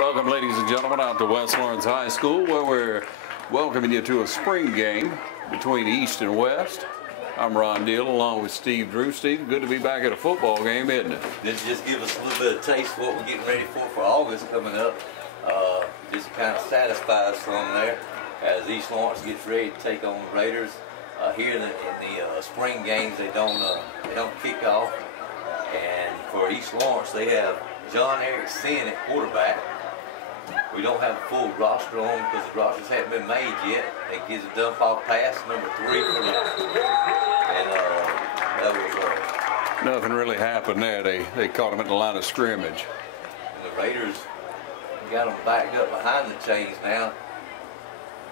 Welcome, ladies and gentlemen, out to West Lawrence High School, where we're welcoming you to a spring game between East and West. I'm Ron Deal, along with Steve Drew. Steve, good to be back at a football game, isn't it? This just gives us a little bit of taste of what we're getting ready for August coming up. Just kind of satisfies some there as East Lawrence gets ready to take on the Raiders. Here in the spring games, they don't kick off. And for East Lawrence, they have John Erickson at quarterback. We don't have a full roster on because the rosters haven't been made yet. They gives a dump off pass, number 3 for the, and that was nothing really happened there. They caught him at the line of scrimmage. And the Raiders got them backed up behind the chains now.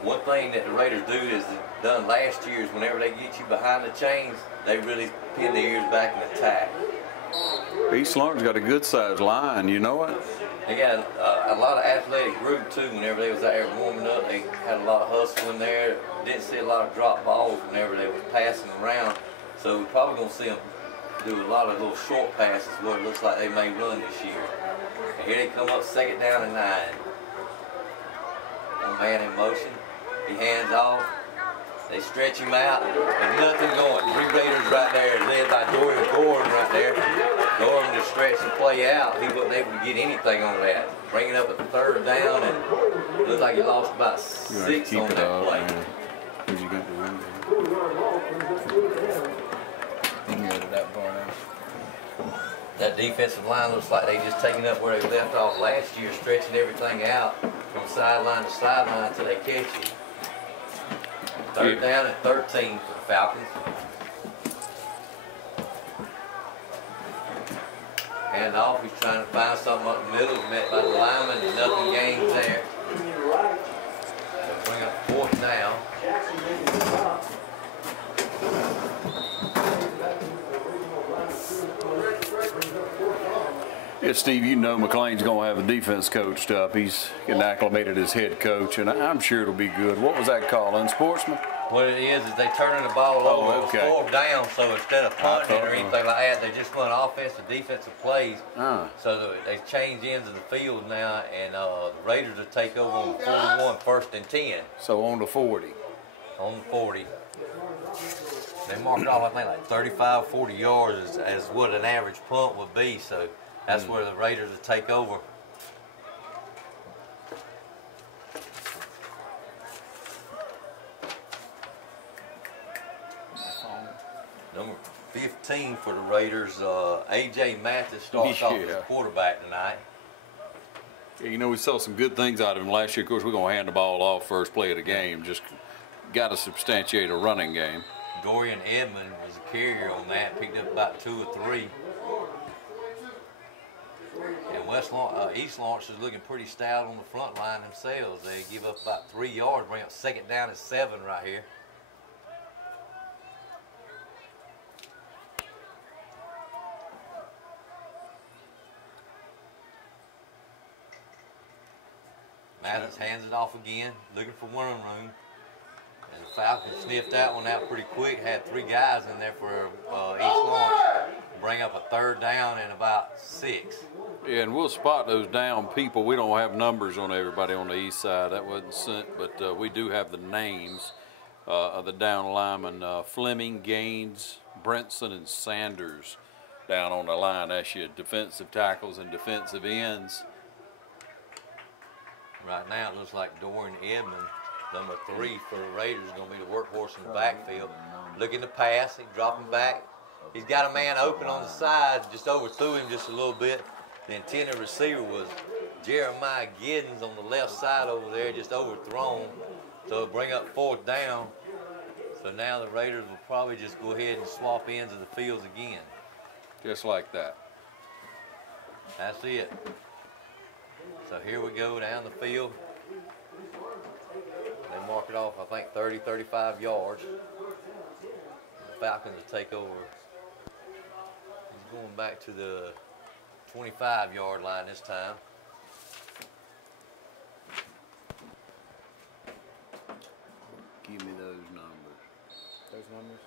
One thing that the Raiders do is done last year is whenever they get you behind the chains, they really pin their ears back and attack. East Lawrence got a good sized line, you know it? They got a lot of athletic group too. Whenever they was out there warming up, they had a lot of hustle in there. Didn't see a lot of drop balls whenever they was passing around. So we're probably gonna see them do a lot of little short passes where it looks like they may run this year. And here they come up, second down and 9. One man in motion. He hands off. They stretch him out. There's nothing going. 3 Raiders right there, led by Dorian Gordon right there. Gordon just stretched the play out. He wasn't able to get anything on that. Bring it up at the 3rd down, and it looked like he lost about 6 on that play. Who's you got to run That defensive line looks like they just taking up where they left off last year, stretching everything out from sideline to sideline until they catch it. 3rd down and 13 for the Falcons. Hand off, he's trying to find something up the middle, met by the lineman, and nothing gains there. They'll bring up 4th down. Yeah, Steve, you know McLean's going to have the defense coached up. He's getting acclimated as head coach, and I'm sure it'll be good. What was that call, unsportsman? What it is they're turning the ball over. Okay. It's 4th down, so instead of punting or anything like that, they just run offensive, defensive plays. So they change ends of the field now, and the Raiders will take over on the 41, 1st and 10. So on the 40. On the 40. They marked off, I think, like 35, 40 yards as what an average punt would be. So that's where the Raiders will take over. Number 15 for the Raiders, A.J. Mathis starts off as quarterback tonight. Yeah, you know, we saw some good things out of him last year. Of course, we're going to hand the ball off first play of the game. Just got to substantiate a running game. Dorian Edmond was a carrier on that, picked up about 2 or 3. And East Lawrence is looking pretty stout on the front line themselves. They give up about 3 yards, bring up 2nd down and 7 right here. Mathis hands it off again, looking for one room. And the Falcons sniffed that one out pretty quick. Had 3 guys in there for East Lawrence. Bring up a 3rd down and about 6. Yeah, and we'll spot those down people. We don't have numbers on everybody on the east side. That wasn't sent, but we do have the names of the down linemen. Fleming, Gaines, Brenson, and Sanders down on the line. That's your defensive tackles and defensive ends. Right now it looks like Dorian Edmond, number 3 for the Raiders, is going to be the workhorse in the backfield. Looking to pass, he's dropping back. He's got a man open on the side, just overthrew him just a little bit. The intended receiver was Jeremiah Giddens on the left side over there, just overthrown. So it'll bring up 4th down. So now the Raiders will probably just go ahead and swap ends of the fields again. Just like that. That's it. So here we go down the field. They mark it off, I think, 30, 35 yards. The Falcons will take over. He's going back to the 25-yard line this time. Give me those numbers. Those numbers?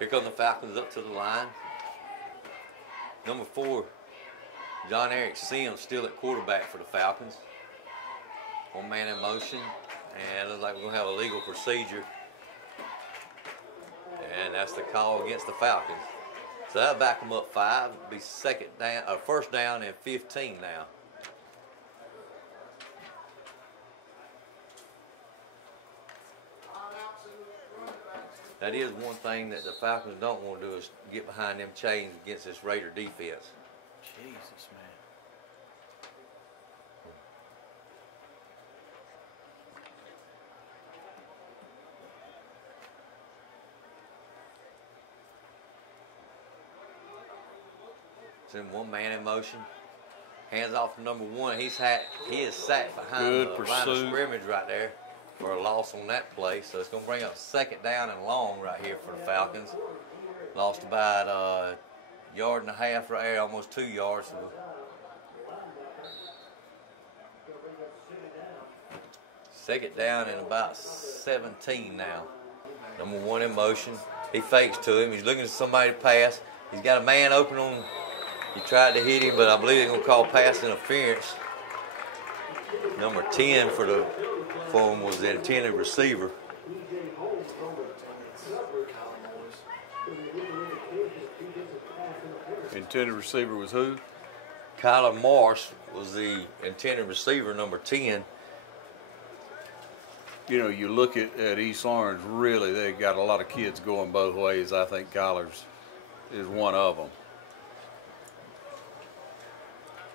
Here come the Falcons up to the line. Number 4, John Eric Sims still at quarterback for the Falcons. One man in motion, and looks like we're gonna have a legal procedure. And that's the call against the Falcons. So that'll back them up 5. It'll be first down and 15 now. That is one thing that the Falcons don't want to do is get behind them chains against this Raider defense. Jesus, man. Send one man in motion. Hands off to number 1. He is sacked behind Good the pursuit. line of scrimmage right there for a loss on that play. So it's going to bring up 2nd down and long right here for the Falcons. Lost about a yard and a half right there, almost 2 yards. So 2nd down and about 17 now. Number 1 in motion. He fakes to him. He's looking for somebody to pass. He's got a man open on. He tried to hit him, but I believe they're going to call pass interference. Number 10 for him was the intended receiver. Intended receiver was who? Kyler Morse was the intended receiver, number 10. You know, you look at East Lawrence, really, they got a lot of kids going both ways. I think Kyler's is one of them.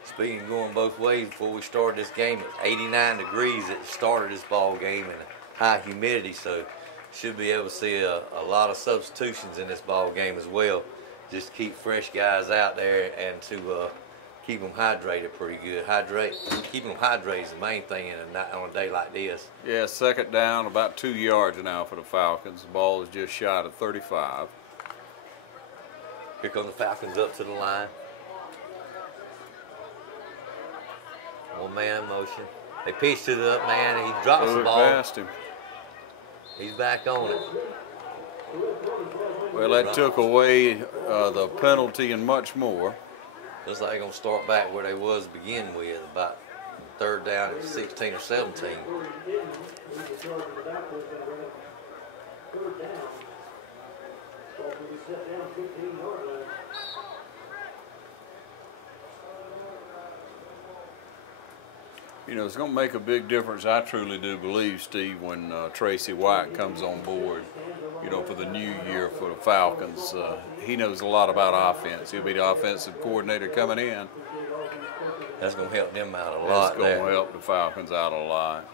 Speaking of going both ways, before we started this game, it's 89 degrees at the start of this ball game and high humidity, so should be able to see a lot of substitutions in this ball game as well. Just to keep fresh guys out there and to keep them hydrated pretty good. Keeping them hydrated is the main thing on a day like this. Yeah, 2nd down, about 2 yards now for the Falcons. The ball is just shot at 35. Here come the Falcons up to the line. One man in motion. They pitch to the up man and he drops the ball. Past him. He's back on it. Well, that took away the penalty and much more. Looks like they're going to start back where they was to begin with, about 3rd down and 16 or 17. You know, it's going to make a big difference, I truly do believe, Steve, when Tracy White comes on board, you know, for the new year for the Falcons. He knows a lot about offense. He'll be the offensive coordinator coming in. That's going to help them out a lot. That's going to help the Falcons out a lot.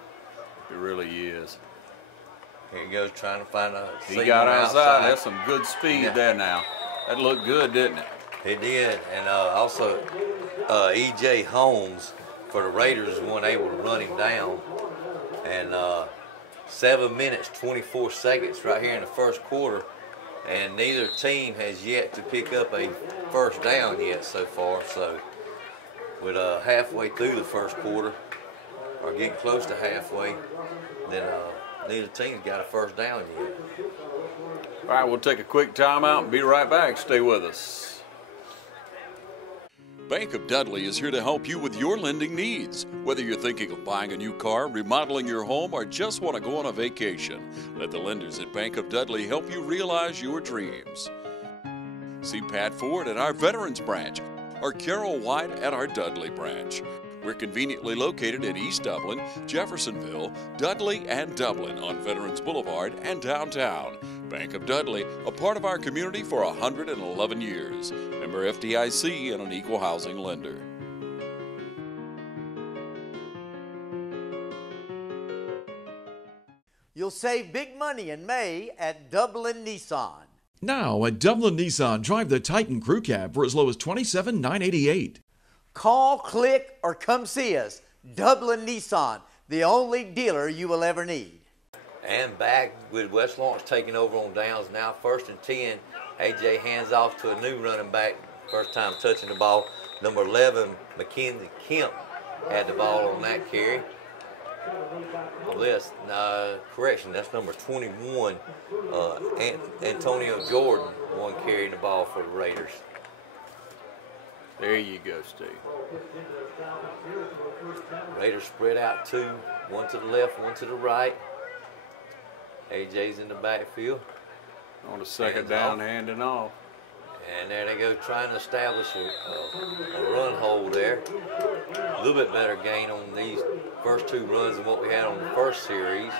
It really is. Here he goes trying to find a seam. He got outside. That's some good speed there now. That looked good, didn't it? It did. And also E.J. Holmes for the Raiders was one able to run him down. And 7 minutes, 24 seconds right here in the first quarter. And neither team has yet to pick up a first down yet so far. So with halfway through the first quarter, or getting close to halfway, then neither team's got a first down yet. All right, we'll take a quick timeout and be right back. Stay with us. Bank of Dudley is here to help you with your lending needs. Whether you're thinking of buying a new car, remodeling your home, or just want to go on a vacation, let the lenders at Bank of Dudley help you realize your dreams. See Pat Ford at our Veterans branch or Carol White at our Dudley branch. We're conveniently located in East Dublin, Jeffersonville, Dudley, and Dublin on Veterans Boulevard and downtown. Bank of Dudley, a part of our community for 111 years. Member FDIC and an equal housing lender. You'll save big money in May at Dublin Nissan. Now at Dublin Nissan, drive the Titan Crew Cab for as low as $27,988. Call, click, or come see us. Dublin Nissan, the only dealer you will ever need. And back with West Lawrence taking over on downs now, 1st and 10. A.J. hands off to a new running back, first time touching the ball. Number 11, Mackenzie Kemp, had the ball on that carry. Correction, that's number 21, Antonio Jordan, one carrying the ball for the Raiders. There you go, Steve. Raiders spread out two, one to the left, one to the right. AJ's in the backfield. On the second Hands down, off. handing off. And there they go, trying to establish a run hold there. A little bit better gain on these first two runs than what we had on the first series.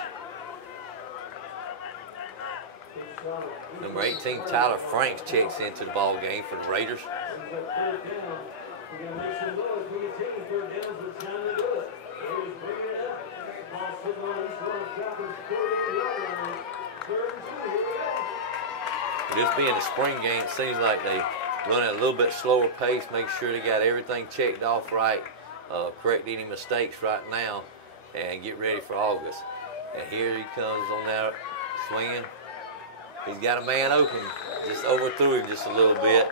Number 18, Tyler Franks, checks into the ball game for the Raiders. This being a spring game, it seems like they run at a little bit slower pace, make sure they got everything checked off right, correct any mistakes right now, and get ready for August. And here he comes on that swinging. He's got a man open, just overthrew him just a little bit.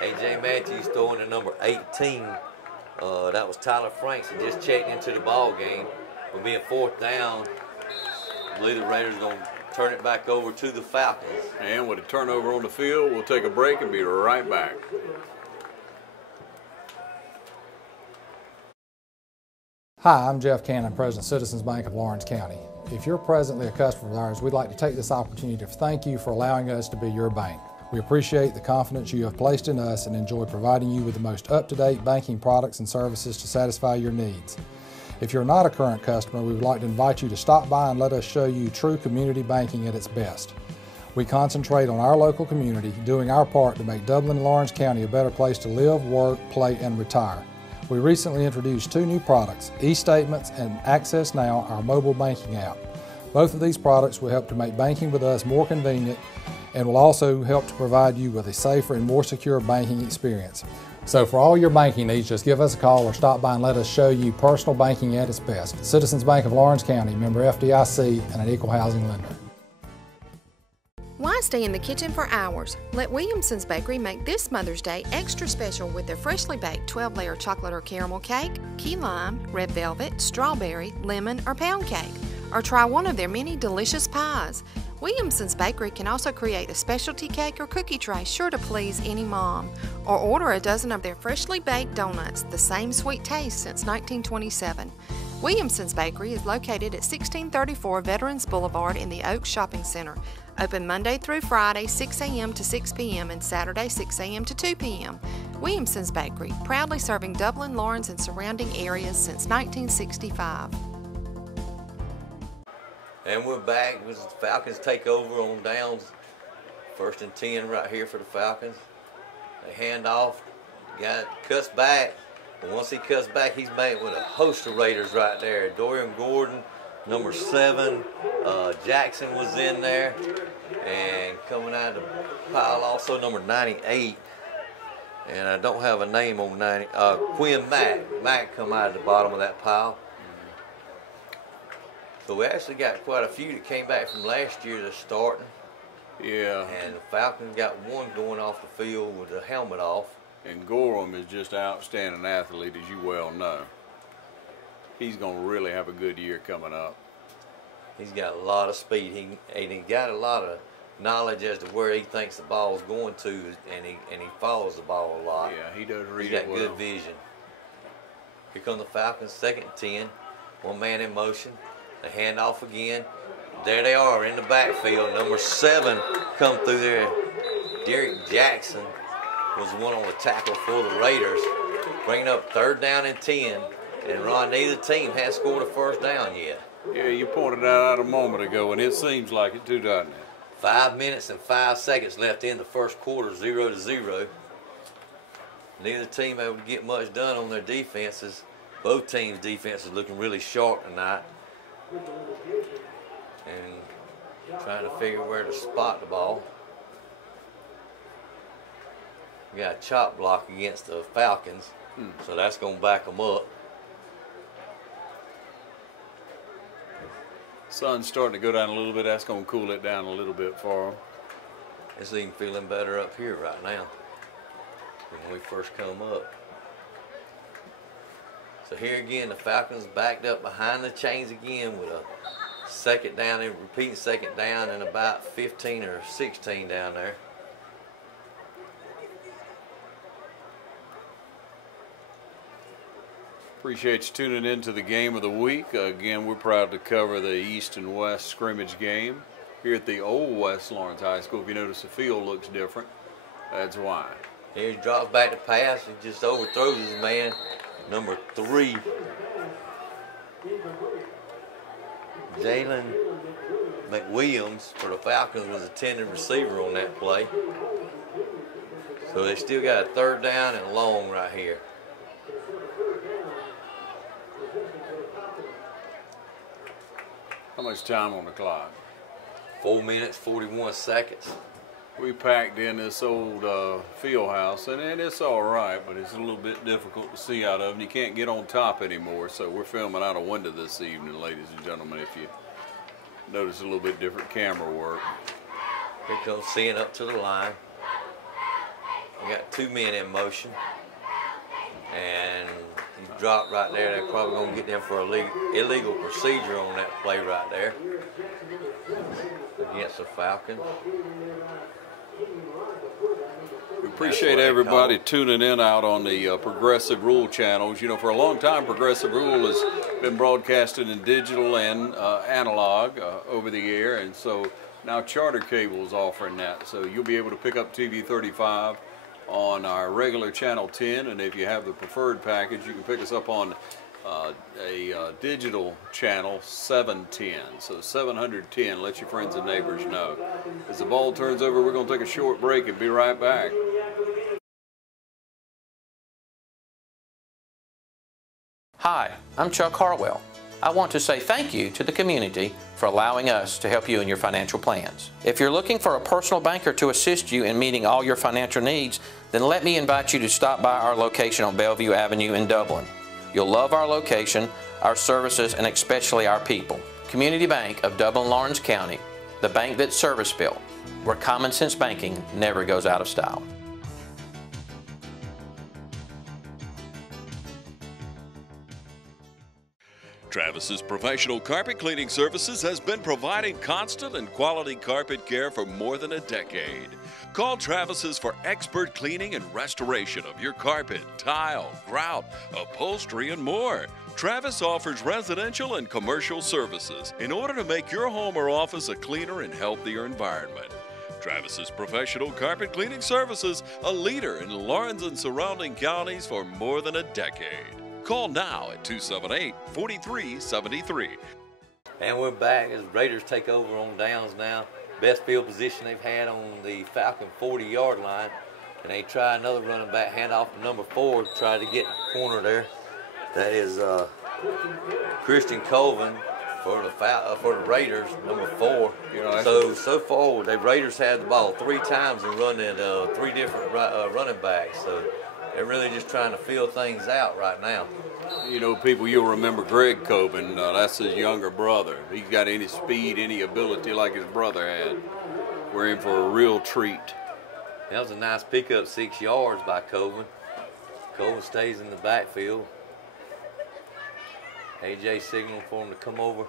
A.J. Matthews throwing to number 18. That was Tyler Franks, who just checked into the ball game. We'll be a fourth down. I believe the Raiders are going to turn it back over to the Falcons. And with a turnover on the field, we'll take a break and be right back. Hi, I'm Jeff Cannon, President of Citizens Bank of Lawrence County. If you're presently a customer of ours, we'd like to take this opportunity to thank you for allowing us to be your bank. We appreciate the confidence you have placed in us and enjoy providing you with the most up-to-date banking products and services to satisfy your needs. If you're not a current customer, we would like to invite you to stop by and let us show you true community banking at its best. We concentrate on our local community, doing our part to make Dublin and Lawrence County a better place to live, work, play, and retire. We recently introduced two new products, eStatements and Access Now, our mobile banking app. Both of these products will help to make banking with us more convenient and will also help to provide you with a safer and more secure banking experience. So for all your banking needs, just give us a call or stop by and let us show you personal banking at its best. Citizens Bank of Lawrence County, member FDIC, and an equal housing lender. Why stay in the kitchen for hours? Let Williamson's Bakery make this Mother's Day extra special with their freshly baked 12-layer chocolate or caramel cake, key lime, red velvet, strawberry, lemon, or pound cake. Or try one of their many delicious pies. Williamson's Bakery can also create a specialty cake or cookie tray sure to please any mom. Or order a dozen of their freshly baked donuts, the same sweet taste since 1927. Williamson's Bakery is located at 1634 Veterans Boulevard in the Oaks Shopping Center. Open Monday through Friday, 6 a.m. to 6 p.m. and Saturday, 6 a.m. to 2 p.m. Williamson's Bakery, proudly serving Dublin, Lawrence, and surrounding areas since 1965. And we're back. The Falcons take over on downs. 1st and 10 right here for the Falcons. They hand off. Guy cuts back. And once he cuts back, he's made with a host of Raiders right there. Dorian Gordon, number 7. Jackson was in there. And coming out of the pile also number 98. And I don't have a name on 90. Quinn Mack. Mack come out of the bottom of that pile. So we actually got quite a few that came back from last year that's starting. Yeah. And the Falcons got one going off the field with the helmet off. And Gorham is just an outstanding athlete, as you well know. He's going to really have a good year coming up. He's got a lot of speed. He got a lot of knowledge as to where he thinks the ball's going to, and he follows the ball a lot. Yeah, he does read it well. He's got good vision. Here come the Falcons, 2nd and 10. One man in motion. They hand off again. There they are in the backfield. Number 7 come through there. Derek Jackson was the one on the tackle for the Raiders. Bringing up 3rd down and 10. And Ron, neither team has scored a first down yet. Yeah, you pointed that out a moment ago, and it seems like it too, doesn't it? 5 minutes and 5 seconds left in the first quarter, 0-0. Neither team able to get much done on their defenses. Both teams' defenses looking really sharp tonight. And trying to figure where to spot the ball. We got a chop block against the Falcons, so that's going to back them up. Sun's starting to go down a little bit. That's going to cool it down a little bit for them. It's even feeling better up here right now than when we first come up. So here again, the Falcons backed up behind the chains again with a 2nd down, repeating 2nd down, and about 15 or 16 down there. Appreciate you tuning in to the game of the week. Again, we're proud to cover the East and West scrimmage game here at the old West Lawrence High School. If you notice, the field looks different. That's why. Here he drops back to pass. He just overthrows his man, number 3. Jalen McWilliams for the Falcons was a tended receiver on that play. So they still got a 3rd down and long right here. How much time on the clock? 4 minutes, 41 seconds. We packed in this old field house, and it's all right, but it's a little bit difficult to see out of, and you can't get on top anymore, so we're filming out a window this evening, ladies and gentlemen, if you notice a little bit different camera work. Here comes Sin up to the line. We got 2 men in motion, and he dropped right there. They're probably going to get them for illegal procedure on that play right there against the Falcons. We appreciate everybody tuning in out on the Progressive Rule channels. You know, for a long time, Progressive Rule has been broadcasted in digital and analog over the air, and so now Charter Cable is offering that. So you'll be able to pick up TV 35 on our regular channel 10, and if you have the preferred package, you can pick us up on a digital channel 710. So 710, let your friends and neighbors know. As the ball turns over, we're going to take a short break and be right back. Hi, I'm Chuck Harwell. I want to say thank you to the community for allowing us to help you in your financial plans. If you're looking for a personal banker to assist you in meeting all your financial needs, then let me invite you to stop by our location on Bellevue Avenue in Dublin. You'll love our location, our services, and especially our people. Community Bank of Dublin-Lawrence County, the bank that's service-built, where common sense banking never goes out of style. Travis's Professional Carpet Cleaning Services has been providing constant and quality carpet care for more than a decade. Call Travis's for expert cleaning and restoration of your carpet, tile, grout, upholstery, and more. Travis offers residential and commercial services in order to make your home or office a cleaner and healthier environment. Travis's Professional Carpet Cleaning Services, a leader in Lawrence and surrounding counties for more than a decade. Call now at 278-4373. And we're back as Raiders take over on downs now. Best field position they've had on the Falcon 40-yard line. And they try another running back handoff to number 4, try to get in the corner there. That is Christian Colvin for the Raiders, number 4. You know, so far the Raiders had the ball 3 times and running 3 different running backs. So they're really just trying to feel things out right now. You know, people, you'll remember Greg Coben. That's his younger brother. He's got any speed, any ability like his brother had. We're in for a real treat. That was a nice pickup, 6 yards by Coben. Coben stays in the backfield. AJ signaling for him to come over.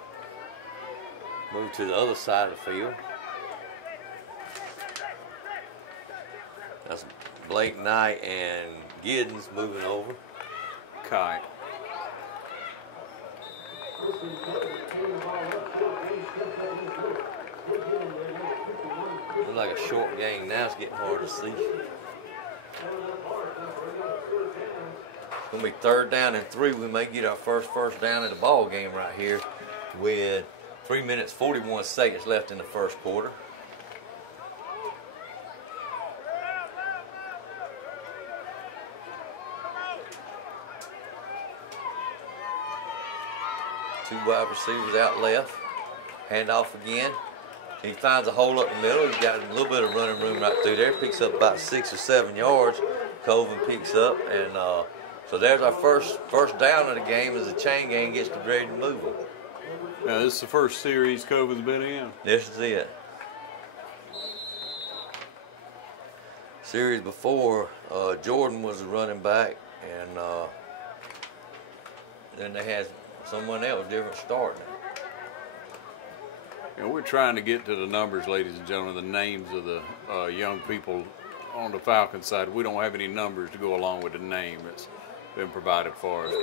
Move to the other side of the field. That's Blake Knight and Giddens moving over. Kite. Looks like a short game now. It's getting hard to see. It's going to be 3rd down and 3. We may get our first down in the ball game right here with 3 minutes 41 seconds left in the first quarter. Two wide receivers out left. Handoff again. He finds a hole up the middle. He's got a little bit of running room right through there. Picks up about 6 or 7 yards. Colvin picks up, and so there's our first down of the game as the chain gang gets ready to move them. Now this is the first series Colvin's been in. This is it. Series before, Jordan was the running back, and then they had someone else different starting. You know, we're trying to get to the numbers, ladies and gentlemen, the names of the young people on the Falcon side. We don't have any numbers to go along with the name. It's been provided for us.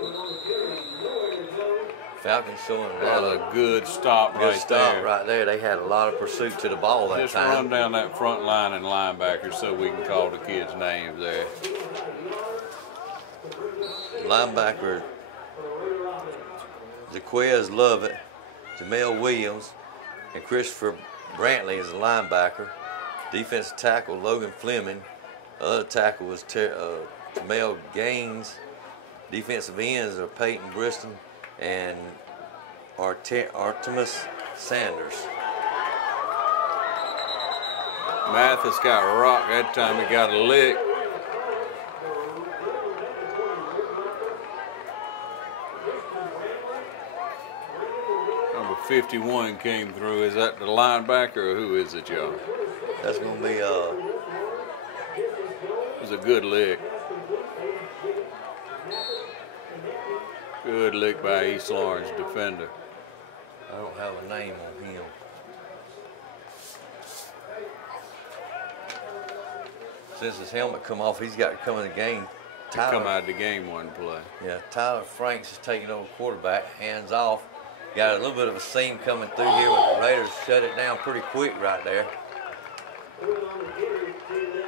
Falcons showing That was a good stop good right stop there. right there. They had a lot of pursuit to the ball that Just time. run down that front line and linebacker so we can call the kids' names there. Linebacker Jaquez Lovett, Jamel Williams, and Christopher Brantley is the linebacker. Defensive tackle Logan Fleming. The other tackle was Jamel Gaines. Defensive ends are Peyton Briston and Artemis Sanders. Mathis got rocked that time. He got a lick. Number 51 came through. Is that the linebacker or who is it, y'all? That's going to be It was a good lick. Good lick by East Lawrence defender. I don't have a name on him. Since his helmet come off, he's got to come in the game. Come out of the game one play. Yeah, Tyler Franks is taking over quarterback, hands off. Got a little bit of a seam coming through here, but the Raiders shut it down pretty quick right there.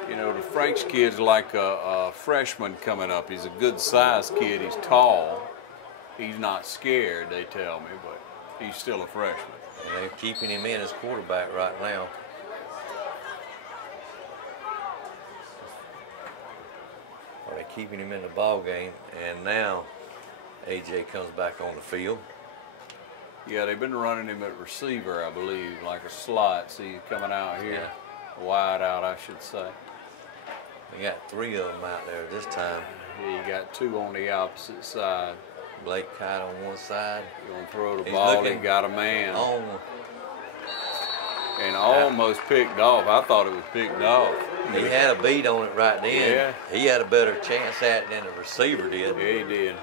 You know, the Franks kid's like a freshman coming up. He's a good sized kid. He's tall. He's not scared, they tell me, but he's still a freshman. And they're keeping him in as quarterback right now. Or they're keeping him in the ball game, and now AJ comes back on the field. Yeah, they've been running him at receiver, I believe, like a slot. See, he's coming out here, wide out, I should say. They got 3 of them out there this time. Yeah, you got 2 on the opposite side. Blake Kite on one side. You gonna throw the ball, he got a man. And almost picked off. I thought it was picked off. He had a beat on it right then. Yeah. He had a better chance at it than the receiver did. Yeah, he did.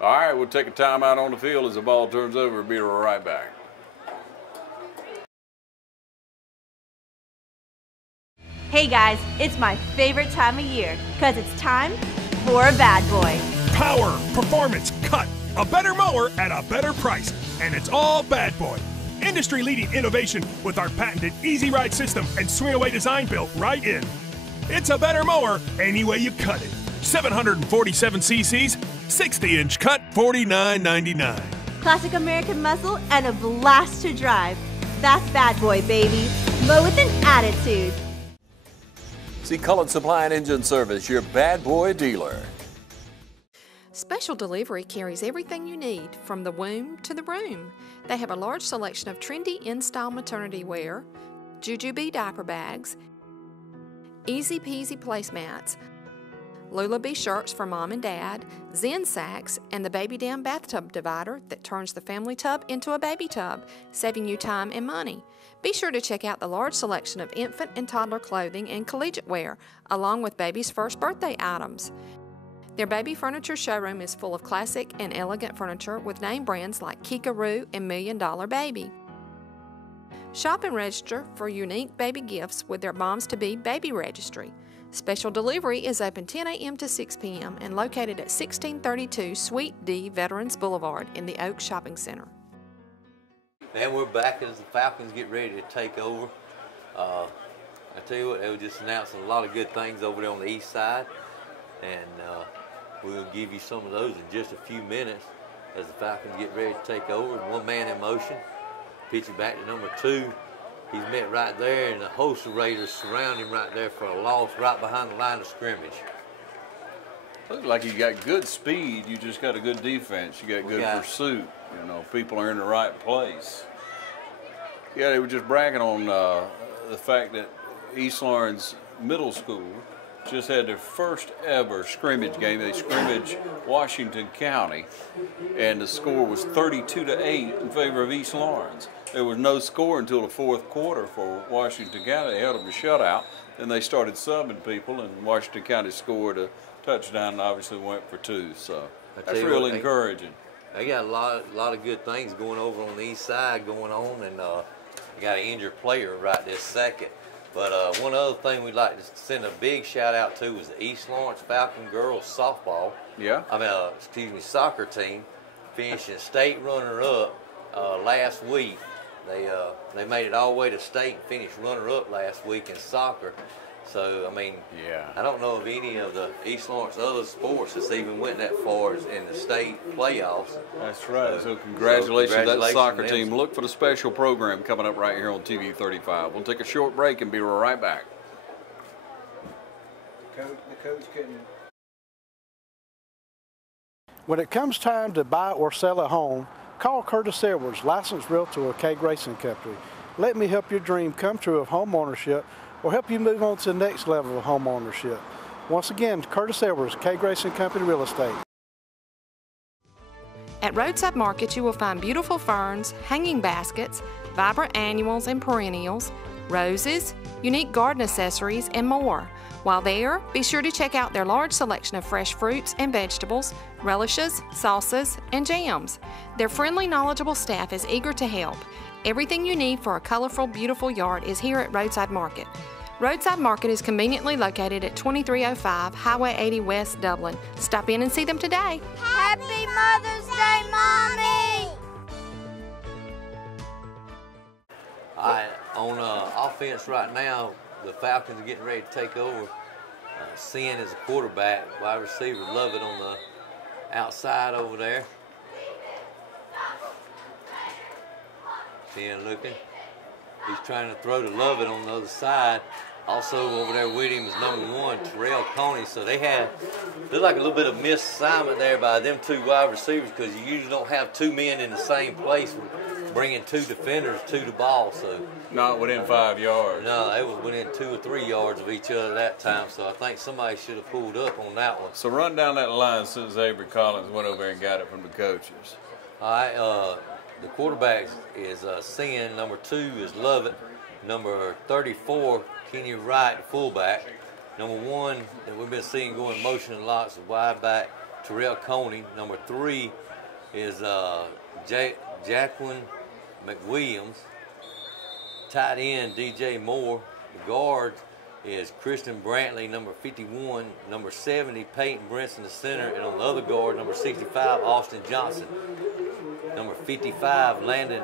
All right, we'll take a timeout on the field as the ball turns over. We'll be right back. Hey guys, it's my favorite time of year because it's time for a bad boy. Power, performance, cut. A better mower at a better price. And it's all Bad Boy. Industry-leading innovation with our patented Easy Ride system and swing-away design built right in. It's a better mower any way you cut it. 747 cc's, 60-inch cut, $49.99. Classic American muscle and a blast to drive. That's Bad Boy, baby. Mow with an attitude. See Cullen Supply and Engine Service, your Bad Boy dealer. Special Delivery carries everything you need from the womb to the room. They have a large selection of trendy in-style maternity wear, Jujubee diaper bags, Easy Peasy placemats, Lullaby shirts for mom and dad, Zen sacks, and the Baby Down bathtub divider that turns the family tub into a baby tub, saving you time and money. Be sure to check out the large selection of infant and toddler clothing and collegiate wear, along with baby's first birthday items. Their baby furniture showroom is full of classic and elegant furniture with name brands like Kikaroo and Million Dollar Baby. Shop and register for unique baby gifts with their Moms-to-Be Baby Registry. Special Delivery is open 10 a.m. to 6 p.m. and located at 1632 Suite D Veterans Boulevard in the Oak Shopping Center. And we're back as the Falcons get ready to take over. I tell you what, they were just announcing a lot of good things over there on the east side. And we'll give you some of those in just a few minutes as the Falcons get ready to take over. One man in motion. Pitch it back to number 2. He's met right there, and a host of Raiders surround him right there for a loss right behind the line of scrimmage. Looks like you got good speed. You just got a good defense. You got good pursuit. You know, people are in the right place. Yeah, they were just bragging on the fact that East Lawrence Middle School just had their first ever scrimmage game. They scrimmaged Washington County, and the score was 32-8 in favor of East Lawrence. There was no score until the 4th quarter for Washington County. They held them a shutout. Then they started subbing people, and Washington County scored a touchdown and obviously went for 2. So that's real encouraging. They got a lot of good things going over on the east side going on, and they got an injured player right this second. But one other thing we'd like to send a big shout out to is the East Lawrence Falcon girls softball. Yeah. Excuse me, soccer team finishing state runner-up last week. They made it all the way to state and finished runner-up last week in soccer. So, I mean, yeah. I don't know of any of the East Lawrence other sports that's even went that far as in the state playoffs. That's right. So congratulations to that soccer team. Look for the special program coming up right here on TV 35. We'll take a short break and be right back. The coach couldn't. When it comes time to buy or sell a home, call Curtis Edwards, licensed realtor with K Racing Company. Let me help your dream come true of home ownership, or help you move on to the next level of home ownership. Once again, Curtis Edwards, K Grayson Company Real Estate. At Roadside Market, you will find beautiful ferns, hanging baskets, vibrant annuals and perennials, roses, unique garden accessories, and more. While there, be sure to check out their large selection of fresh fruits and vegetables, relishes, salsas, and jams. Their friendly, knowledgeable staff is eager to help. Everything you need for a colorful, beautiful yard is here at Roadside Market. Roadside Market is conveniently located at 2305 Highway 80 West, Dublin. Stop in and see them today. Happy Mother's Day, Mommy! All right, on offense right now, the Falcons are getting ready to take over. Sin is a quarterback, wide receiver Lovett on the outside over there. Sin looking. He's trying to throw to Lovett on the other side. Also over there with him is number 1, Terrell Coney. So they look like a little bit of misassignment there by them two wide receivers, because you usually don't have two men in the same place bringing two defenders to the ball. So not within 5 yards. No, they were within 2 or 3 yards of each other that time. So I think somebody should have pulled up on that one. So run down that line since Avery Collins went over and got it from the coaches. All right, the quarterback is Sin. Number 2 is Lovett. Number 34, Kenny Wright, the fullback. Number 1 that we've been seeing going motion and lots of wide back, Terrell Coney. Number 3 is Jacqueline McWilliams. Tight end, DJ Moore. The guard is Kristen Brantley, number 51. Number 70, Peyton Brinson, the center. And on the other guard, number 65, Austin Johnson. Number 55, Landon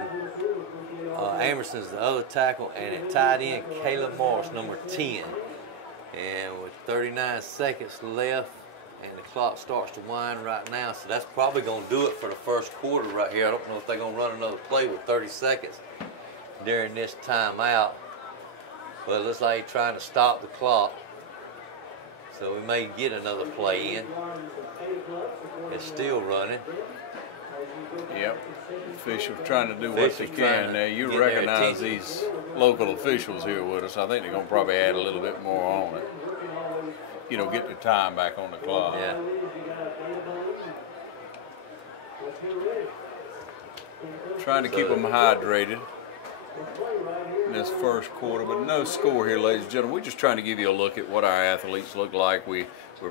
Amerson's the other tackle. And at tight end, Caleb Morris, number 10. And with 39 seconds left, and the clock starts to wind right now, so that's probably going to do it for the first quarter right here. I don't know if they're going to run another play with 30 seconds during this timeout, but it looks like he's trying to stop the clock, so we may get another play in. It's still running. Yep. Officials trying to do what they can. Now, you recognize these local officials here with us. I think they're going to probably add a little bit more on it. You know, get the time back on the clock. Yeah. Trying to keep them hydrated in this first quarter, but no score here, ladies and gentlemen. We're just trying to give you a look at what our athletes look like. We're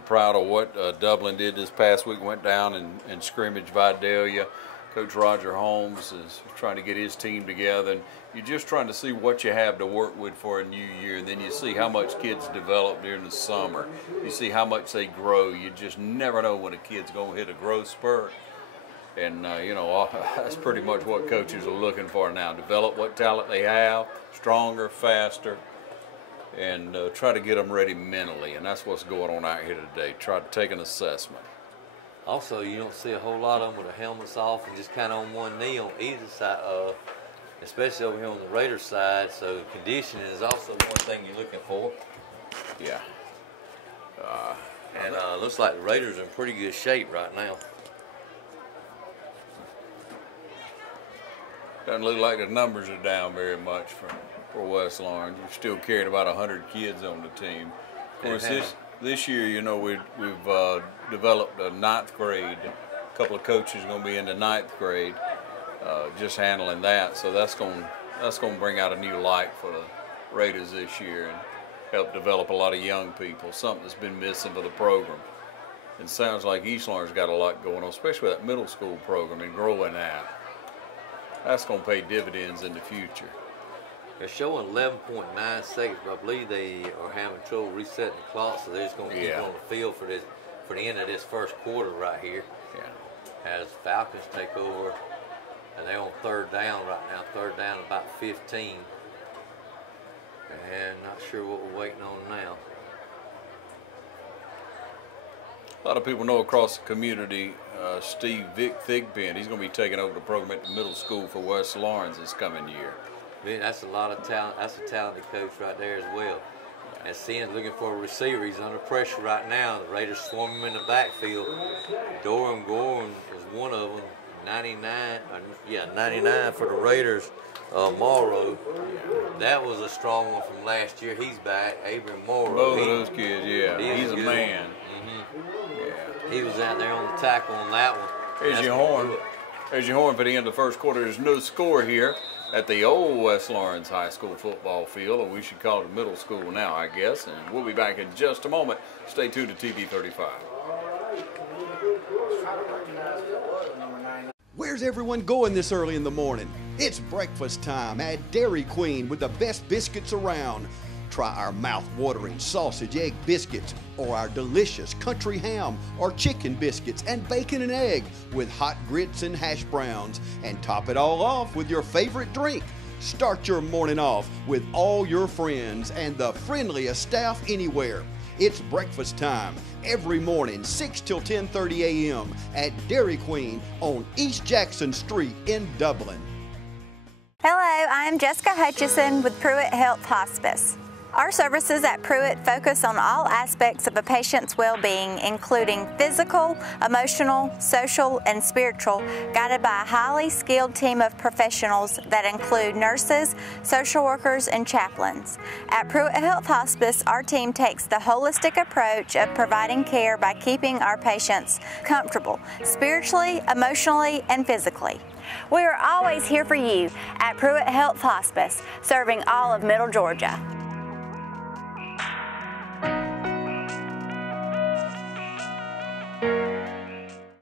proud of what Dublin did this past week. Went down and scrimmaged Vidalia. Coach Roger Holmes is trying to get his team together, and you're just trying to see what you have to work with for a new year, and then you see how much kids develop during the summer. You see how much they grow. You just never know when a kid's going to hit a growth spurt. And, you know, that's pretty much what coaches are looking for now. Develop what talent they have, stronger, faster, and try to get them ready mentally. And that's what's going on out here today. Try to take an assessment. Also, you don't see a whole lot of them with their helmets off and just kind of on one knee on either side, especially over here on the Raiders side. So conditioning is also one thing you're looking for. Yeah. And looks like the Raiders are in pretty good shape right now. Doesn't look like the numbers are down very much for West Lawrence. We're still carrying about 100 kids on the team. Of course, this year, you know, we've developed a 9th grade. A couple of coaches are going to be in the 9th grade, just handling that. So that's going to bring out a new light for the Raiders this year and help develop a lot of young people, something that's been missing for the program. It sounds like East Lawrence got a lot going on, especially with that middle school program and growing that. That's going to pay dividends in the future. They're showing 11.9 seconds, but I believe they are having trouble resetting the clock, so they're just going to keep it on the field for the end of this first quarter right here. As Falcons take over, and they're on third down right now. Third down about 15. And not sure what we're waiting on now. A lot of people know across the community, Steve Thigpen, he's going to be taking over the program at the middle school for West Lawrence this coming year. That's a lot of talent. That's a talented coach right there as well. And Sien's looking for a receiver. He's under pressure right now. The Raiders swarm him in the backfield. Doran Gorin is one of them. 99 for the Raiders. Morrow. That was a strong one from last year. He's back. Abram Morrow. Both of those kids, he's a man. He was out there on the tackle on that one. There's your horn. There's your horn for the end of the first quarter. There's no score here at the old West Lawrence High School football field, or we should call it middle school now, I guess. And we'll be back in just a moment. Stay tuned to TV 35. Where's everyone going this early in the morning? It's breakfast time at Dairy Queen with the best biscuits around. Try our mouth-watering sausage egg biscuits or our delicious country ham or chicken biscuits and bacon and egg with hot grits and hash browns. And top it all off with your favorite drink. Start your morning off with all your friends and the friendliest staff anywhere. It's breakfast time every morning, 6 till 10:30 a.m. at Dairy Queen on East Jackson Street in Dublin. Hello, I'm Jessica Hutchison with Pruitt Health Hospice. Our services at Pruitt focus on all aspects of a patient's well-being, including physical, emotional, social, and spiritual, guided by a highly skilled team of professionals that include nurses, social workers, and chaplains. At Pruitt Health Hospice, our team takes the holistic approach of providing care by keeping our patients comfortable, spiritually, emotionally, and physically. We are always here for you at Pruitt Health Hospice, serving all of Middle Georgia.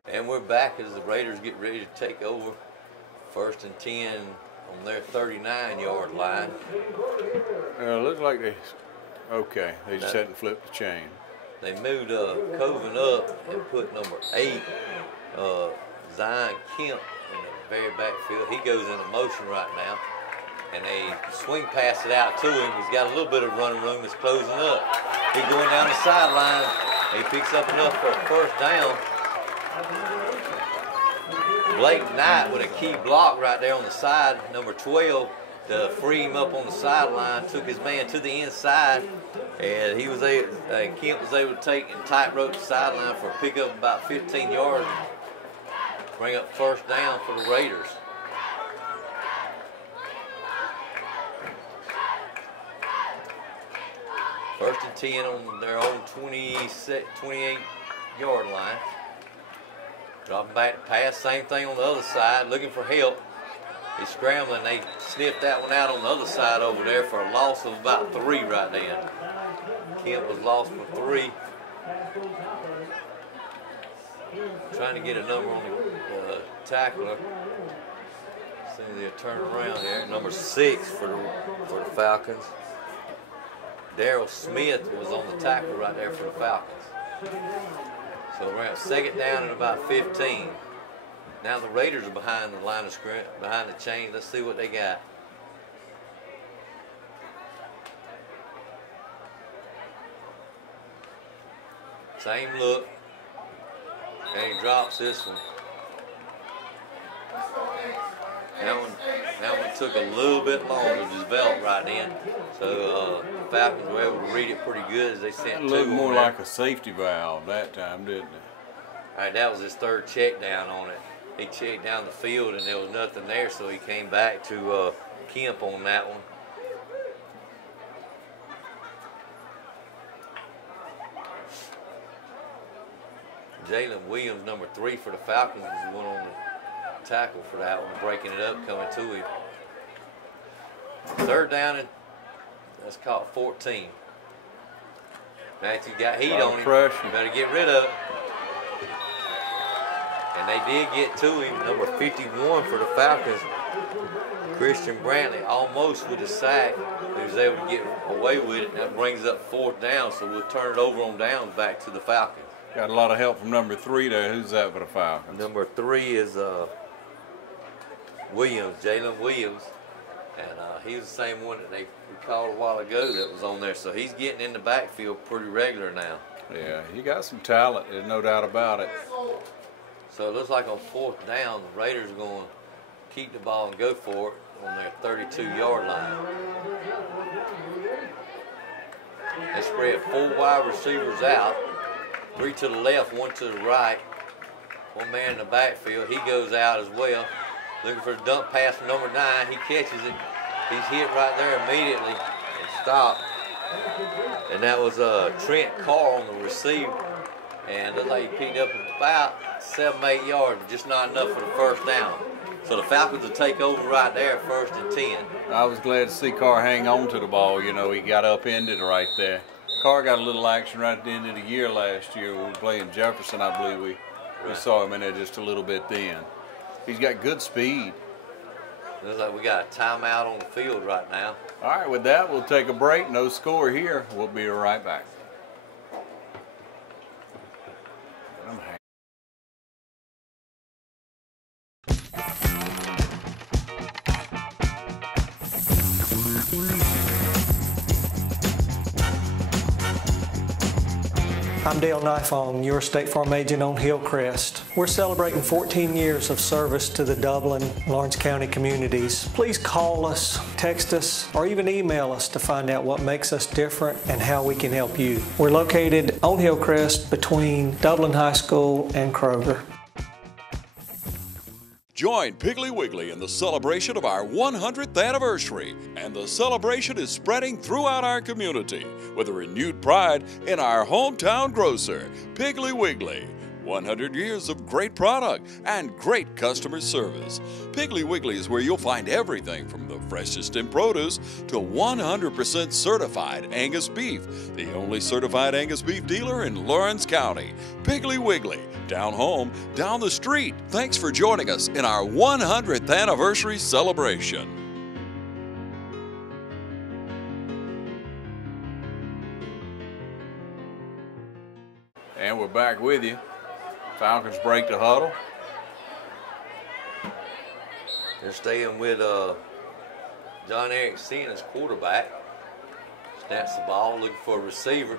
And we're back as the Raiders get ready to take over. 1st and 10 on their 39-yard line. Looks like they just hadn't flipped the chain. They moved Coven up and put number 8, Zion Kemp, in the very backfield. He goes into motion right now. And they swing pass it out to him. He's got a little bit of running room. It's closing up. He's going down the sideline. He picks up enough for a first down. Blake Knight with a key block right there on the side, number 12, to free him up on the sideline. Took his man to the inside, and he was Kemp was able to take and tightrope the sideline for a pickup about 15 yards. Bring up first down for the Raiders. First and 10 on their own 28-yard line. Dropping back to pass, same thing on the other side, looking for help. He's scrambling. They sniffed that one out on the other side over there for a loss of about 3 right then. Kemp was lost for 3. Trying to get a number on the tackler. See, they'll turn around here. Number 6 for the Falcons. Daryl Smith was on the tackle right there for the Falcons. So we're at 2nd down and about 15. Now the Raiders are behind the line of scrimmage, behind the chain. Let's see what they got. Same look. And he drops this one. That one took a little bit longer to develop right then. So the Falcons were able to read it pretty good as they sent 2. It looked more like a safety valve that time, didn't it? All right, that was his 3rd check down on it. He checked down the field and there was nothing there, so he came back to Kemp on that one. Jalen Williams, number 3 for the Falcons, is the one on the tackle for that one, breaking it up, coming to him. 3rd down and that's called 14. Now you got heat on him, you better get rid of it. And they did get to him, number 51 for the Falcons. Christian Brantley almost with a sack. He was able to get away with it, and that brings up 4th down, so we'll turn it over on downs back to the Falcons. Got a lot of help from number 3 there. Who's that for the Falcons? Number 3 is Williams, Jalen Williams, and he was the same one that we called a while ago that was on there, so he's getting in the backfield pretty regular now. Yeah, he got some talent, there's no doubt about it. So it looks like on 4th down, the Raiders are going to keep the ball and go for it on their 32-yard line. They spread 4 wide receivers out, 3 to the left, 1 to the right. One man in the backfield, he goes out as well. Looking for a dump pass from number 9. He catches it. He's hit right there immediately and stopped. And that was Trent Carr on the receiver. And looked like he picked up about 7-8 yards, just not enough for the 1st down. So the Falcons will take over right there, 1st and 10. I was glad to see Carr hang on to the ball. You know, he got upended right there. Carr got a little action right at the end of the year last year. We were playing Jefferson, I believe we saw him in there just a little bit then. He's got good speed. Looks like we got a timeout on the field right now. All right, with that, we'll take a break. No score here. We'll be right back. I'm Dale Nifong, your State Farm agent on Hillcrest. We're celebrating 14 years of service to the Dublin, Lawrence County communities. Please call us, text us, or even email us to find out what makes us different and how we can help you. We're located on Hillcrest between Dublin High School and Kroger. Join Piggly Wiggly in the celebration of our 100th anniversary, and the celebration is spreading throughout our community with a renewed pride in our hometown grocer, Piggly Wiggly. 100 years of great product and great customer service. Piggly Wiggly is where you'll find everything from the freshest in produce to 100% certified Angus beef, the only certified Angus beef dealer in Lawrence County. Piggly Wiggly, down home, down the street. Thanks for joining us in our 100th anniversary celebration. And we're back with you. Falcons break the huddle. They're staying with John Eric Sena's quarterback. Snaps the ball, looking for a receiver.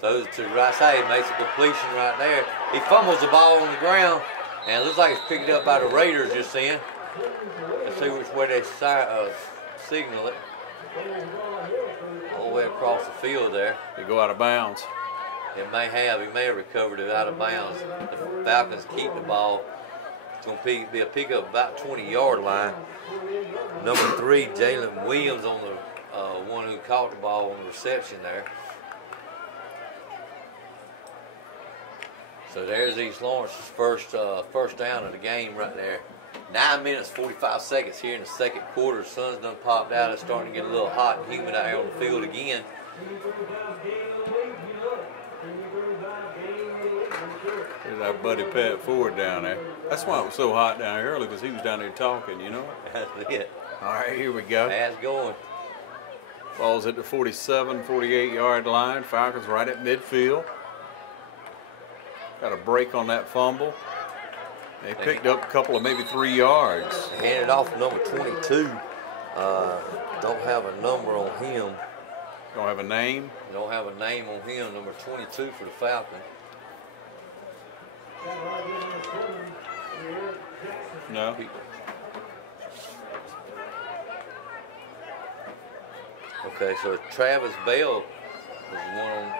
Throws it to the right side, makes a completion right there. He fumbles the ball on the ground, and it looks like it's picked up by the Raiders just then. Let's see which way they signal it. All the way across the field there. They go out of bounds. He may have recovered it out of bounds. The Falcons keep the ball. It's going to be a pickup about 20-yard line. Number 3, Jalen Williams on the one who caught the ball on the reception there. So there's East Lawrence's first down of the game right there. 9 minutes, 45 seconds here in the second quarter. The sun's done popped out. It's starting to get a little hot and humid out here on the field again. There's our buddy Pat Ford down there. That's why it was so hot down here early, because he was down there talking, you know? That's it. All right, here we go. Pat's going. Ball's at the 47, 48-yard line. Falcons right at midfield. Got a break on that fumble. They picked up a couple of maybe 3 yards. They handed off number 22. Don't have a number on him. Don't have a name? Don't have a name on him. Number 22 for the Falcons. No. Okay, so Travis Bell was the one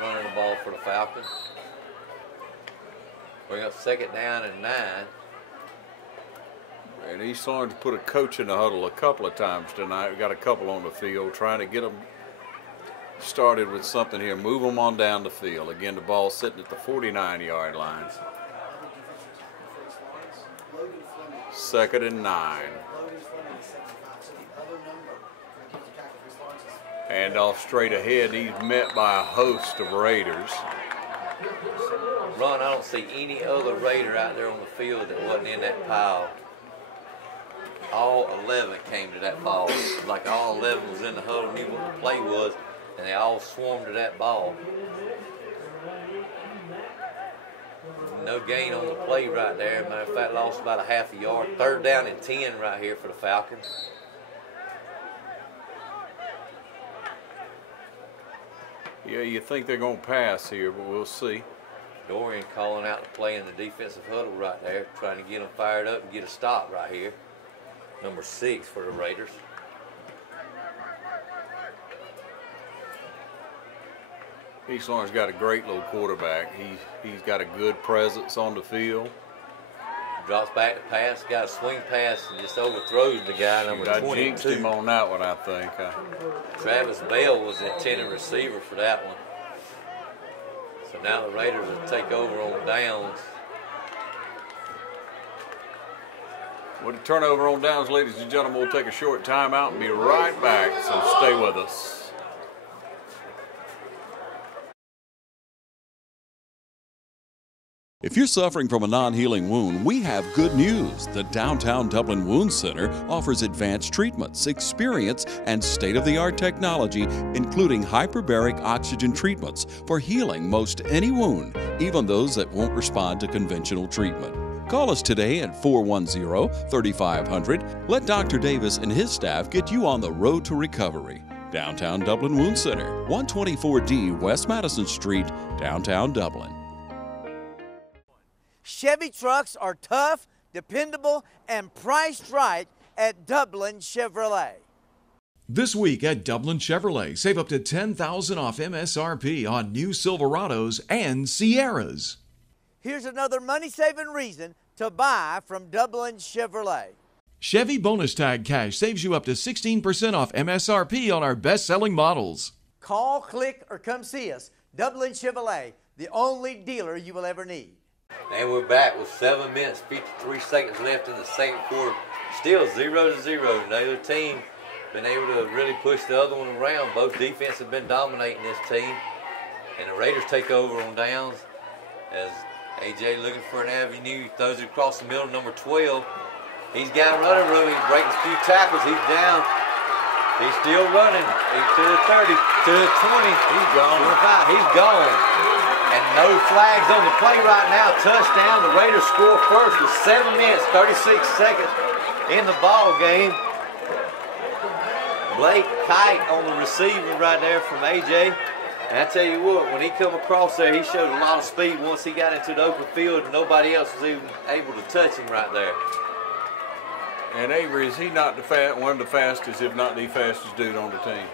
running the ball for the Falcons. Bring up second down and 9. And East Lawrence put a coach in the huddle a couple of times tonight. We got a couple on the field trying to get them started with something here. Move them on down the field. Again, the ball sitting at the 49-yard line. 2nd and 9. And off straight ahead, he's met by a host of Raiders. Ron, I don't see any other Raider out there on the field that wasn't in that pile. all 11 came to that ball. Like all 11 was in the huddle, knew what the play was, and they all swarmed to that ball. No gain on the play right there. Matter of fact, lost about a half a yard. 3rd down and 10 right here for the Falcons. Yeah, you think they're going to pass here, but we'll see. Dorian calling out the play in the defensive huddle right there, trying to get them fired up and get a stop right here. Number 6 for the Raiders. East Lawrence got a great little quarterback. He's got a good presence on the field. Drops back to pass, got a swing pass, and just overthrows the guy, number 22. I jinxed him on that one, I think. Travis Bell was the intended receiver for that one. So now the Raiders will take over on downs. With a turnover on downs, ladies and gentlemen, we'll take a short timeout and be right back, so stay with us. If you're suffering from a non-healing wound, we have good news. The Downtown Dublin Wound Center offers advanced treatments, experience, and state-of-the-art technology, including hyperbaric oxygen treatments for healing most any wound, even those that won't respond to conventional treatment. Call us today at 410-3500. Let Dr. Davis and his staff get you on the road to recovery. Downtown Dublin Wound Center, 124D West Madison Street, downtown Dublin. Chevy trucks are tough, dependable, and priced right at Dublin Chevrolet. This week at Dublin Chevrolet, save up to $10,000 off MSRP on new Silverados and Sierras. Here's another money-saving reason to buy from Dublin Chevrolet. Chevy Bonus Tag Cash saves you up to 16% off MSRP on our best-selling models. Call, click, or come see us. Dublin Chevrolet, the only dealer you will ever need. And we're back with 7 minutes, 53 seconds left in the second quarter. Still 0-0. Neither team been able to really push the other one around. Both defense have been dominating this team. And the Raiders take over on downs as AJ looking for an avenue. He throws it across the middle, number 12. He's got running room. He's breaking a few tackles. He's down. He's still running. He's to the 30, to the 20. He's gone. He's gone. And no flags on the play right now. Touchdown. The Raiders score first with 7 minutes, 36 seconds in the ball game. Blake Kite on the receiver right there from AJ. And I tell you what, when he come across there, he showed a lot of speed once he got into the open field, and nobody else was even able to touch him right there. And Avery, is he not one of the fastest, if not the fastest dude on the team?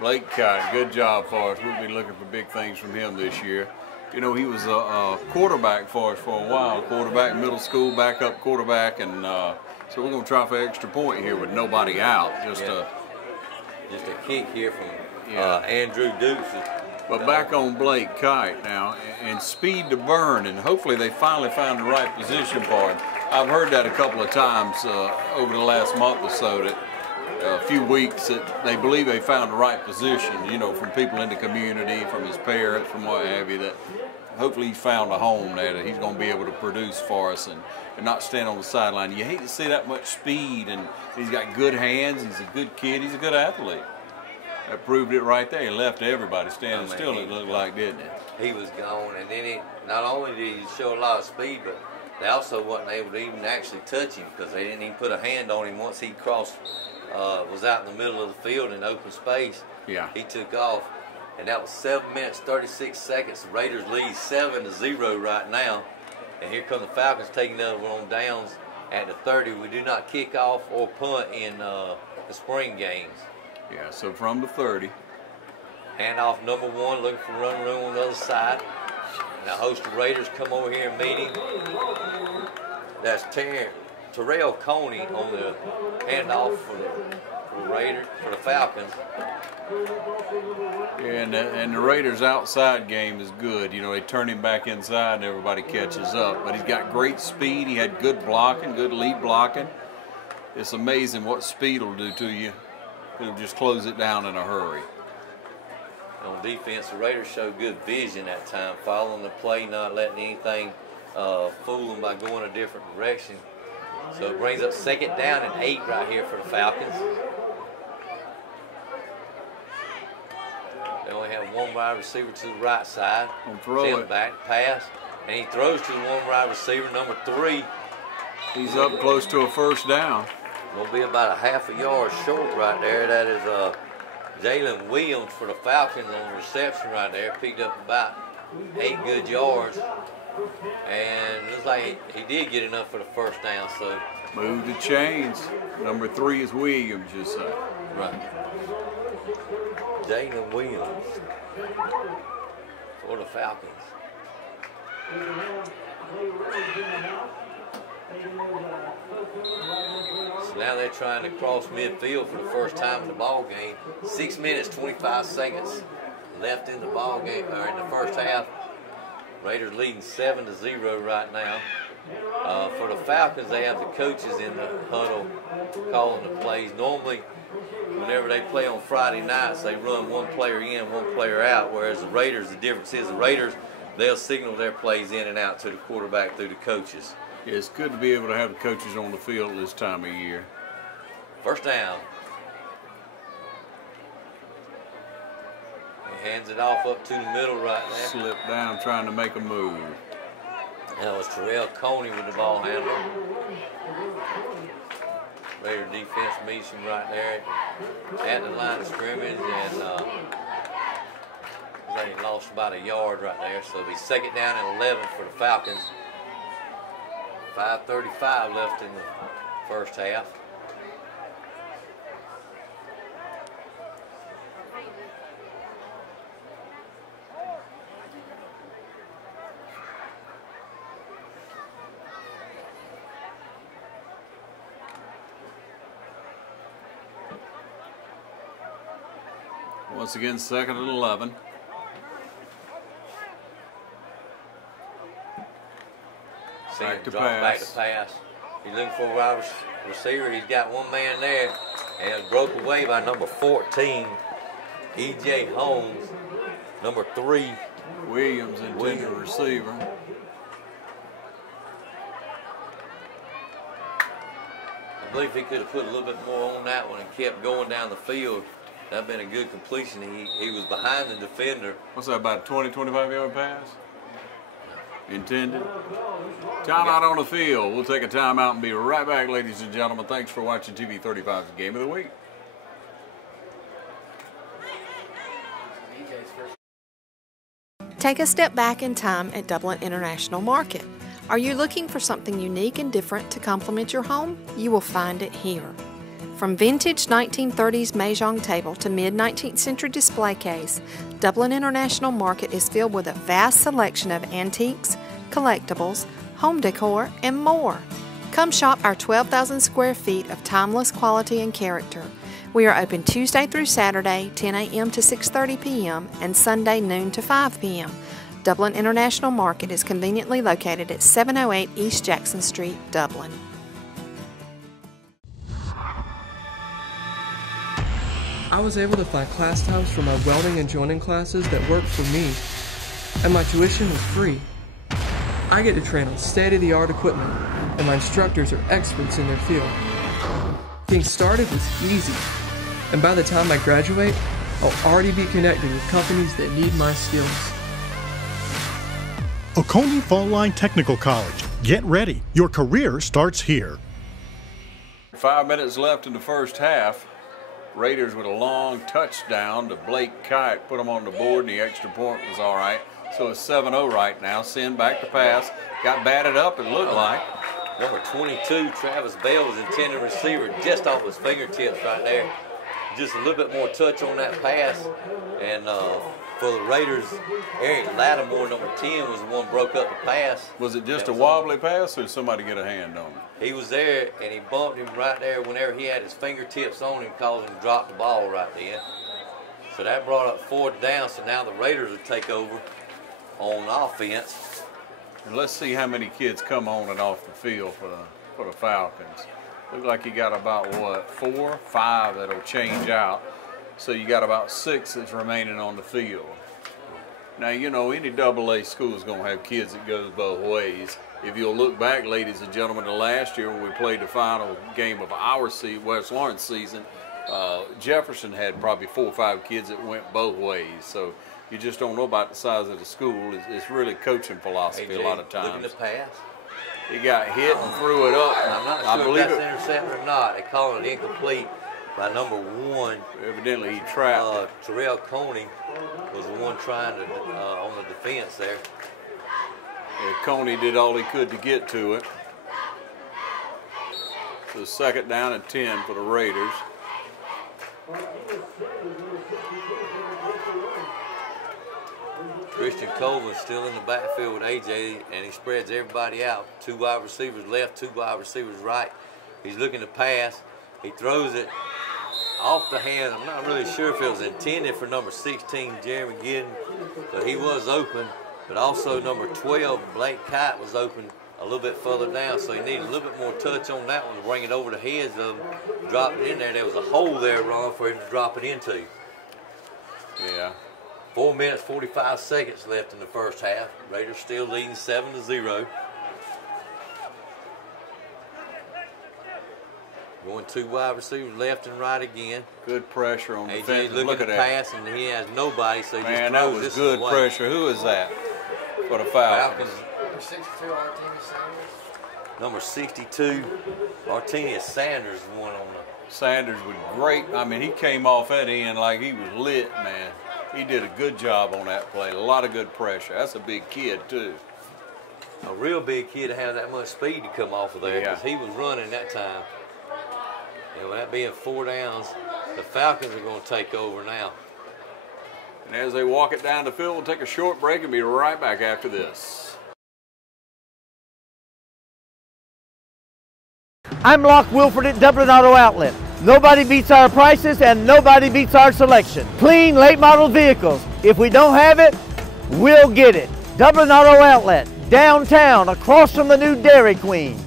Blake Kite, good job for us. We've been looking for big things from him this year. You know, he was a quarterback for us for a while, quarterback, middle school, backup quarterback, and so we're going to try for an extra point here with nobody out. Just a kick here from Andrew Dukes. But back on Blake Kite now, and speed to burn, and hopefully they finally found the right position for him. I've heard that a couple of times over the last month or so, that a few weeks, that they believe they found the right position, you know, from people in the community, from his parents, from what have you, that hopefully he's found a home there that he's going to be able to produce for us and not stand on the sideline. You hate to see that much speed, and he's got good hands, he's a good kid, he's a good athlete. That proved it right there. He left everybody standing still, it looked like, didn't it? He was gone, and then not only did he show a lot of speed, but they also wasn't able to even actually touch him because they didn't even put a hand on him once he crossed, was out in the middle of the field in open space. Yeah. He took off, and that was 7 minutes, 36 seconds. The Raiders lead 7-0 right now, and here come the Falcons taking over on downs at the 30. We do not kick off or punt in the spring games. Yeah, so from the 30. Handoff number 1, looking for run room on the other side. Now host of Raiders come over here and meet him. That's Terrell Coney on the handoff for the Falcons. Yeah, and the Raiders' outside game is good. You know, they turn him back inside and everybody catches up. But he's got great speed. He had good blocking, good lead blocking. It's amazing what speed will do to you. It'll just close it down in a hurry. On defense, the Raiders showed good vision that time, following the play, not letting anything fool them by going a different direction. So it brings up 2nd down and 8 right here for the Falcons. They only have one wide receiver to the right side. Throw it back, pass, and he throws to the one wide receiver, number 3. He's up close to a 1st down. Gonna be about a half a yard short right there. That is Jalen Williams for the Falcons on reception right there. Picked up about 8 good yards. And looks like he did get enough for the 1st down. So move the chains. Number 3 is Williams, you say. Right. Jalen Williams for the Falcons. So now they're trying to cross midfield for the first time in the ball game. 6 minutes, 25 seconds left in the ball game, or in the first half. Raiders leading 7-0 right now. For the Falcons, they have the coaches in the huddle calling the plays. Normally, whenever they play on Friday nights, they run one player in, one player out, whereas the Raiders, the difference is the Raiders, they'll signal their plays in and out to the quarterback through the coaches. Yeah, it's good to be able to have the coaches on the field this time of year. 1st down. He hands it off up to the middle right there. Slip down trying to make a move. That was Terrell Coney with the ball handler. Raider defense meets him right there at the line of scrimmage, and they lost about a yard right there. So it'll be 2nd down and 11 for the Falcons. 5:35 left in the first half. Once again, 2nd and 11. Back to pass. He's looking for a wide receiver. He's got one man there, and it's broke away by number 14, E.J. Holmes. Number 3, Williams, intended receiver. I believe he could have put a little bit more on that one and kept going down the field. That'd been a good completion. He was behind the defender. What's that, about a 20, 25-yard pass? Intended. Timeout on the field. We'll take a timeout and be right back, ladies and gentlemen. Thanks for watching TV 35's Game of the Week. Take a step back in time at Dublin International Market. Are you looking for something unique and different to complement your home? You will find it here. From vintage 1930s Mahjong table to mid-19th century display case, Dublin International Market is filled with a vast selection of antiques, collectibles, home decor, and more. Come shop our 12,000 square feet of timeless quality and character. We are open Tuesday through Saturday, 10 a.m. to 6:30 p.m. and Sunday noon to 5 p.m. Dublin International Market is conveniently located at 708 East Jackson Street, Dublin. I was able to find class times for my welding and joining classes that worked for me, and my tuition was free. I get to train on state-of-the-art equipment, and my instructors are experts in their field. Getting started was easy, and by the time I graduate, I'll already be connected with companies that need my skills. Oconee Fall Line Technical College. Get ready. Your career starts here. 5 minutes left in the first half. Raiders with a long touchdown to Blake Kite, put them on the board, and the extra point was all right. So it's 7-0 right now. Send back to pass. Got batted up, it looked like. Number 22, Travis Bell, was intended receiver just off his fingertips right there. Just a little bit more touch on that pass. And for the Raiders, Eric Lattimore, number 10, was the one broke up the pass. Was it just a wobbly pass, or did somebody get a hand on it? He was there, and he bumped him right there whenever he had his fingertips on him, causing him to drop the ball right then. So that brought up 4th down, so now the Raiders will take over on offense. And let's see how many kids come on and off the field for the Falcons. Look like you got about, what, 4, 5 that'll change out. So you got about 6 that's remaining on the field. Now, you know, any AA school is going to have kids that goes both ways. If you'll look back, ladies and gentlemen, to last year when we played the final game of our West Lawrence season, Jefferson had probably 4 or 5 kids that went both ways. So you just don't know about the size of the school. It's really coaching philosophy a lot of times. Looking to pass. He got hit and threw it up. I'm not sure if that's intercepted or not. They call it incomplete by number 1. Evidently he trapped. Terrell Coney was the one trying to on the defense there. Yeah, Coney did all he could to get to it. So 2nd down and 10 for the Raiders. Christian Colvin's still in the backfield with AJ, and he spreads everybody out. 2 wide receivers left, 2 wide receivers right. He's looking to pass. He throws it off the hand. I'm not really sure if it was intended for number 16, Jeremy Giddens, but he was open. But also number 12, Blake Kite, was open a little bit further down, so he needed a little bit more touch on that one to bring it over the heads of him, drop it in there. There was a hole there, Ron, for him to drop it into. Yeah. 4 minutes, 45 seconds left in the first half. Raiders still leading 7-0. Going 2 wide receivers left and right again. Good pressure on the defense. AJ looking to pass, and he has nobody, so he just throws this good away. pressure. Who is that for the Falcons? 62, Artemius Sanders. Number 62, Artemius Sanders, one on the. Sanders was great. I mean, he came off that end like he was lit, man. He did a good job on that play. A lot of good pressure. That's a big kid, too. A real big kid to have that much speed to come off of there, because he was running that time. And with that being 4 downs, the Falcons are going to take over now. And as they walk it down the field, we'll take a short break and be right back after this. I'm Locke Wilford at Dublin Auto Outlet. Nobody beats our prices and nobody beats our selection. Clean, late model vehicles. If we don't have it, we'll get it. Dublin Auto Outlet, downtown, across from the new Dairy Queen.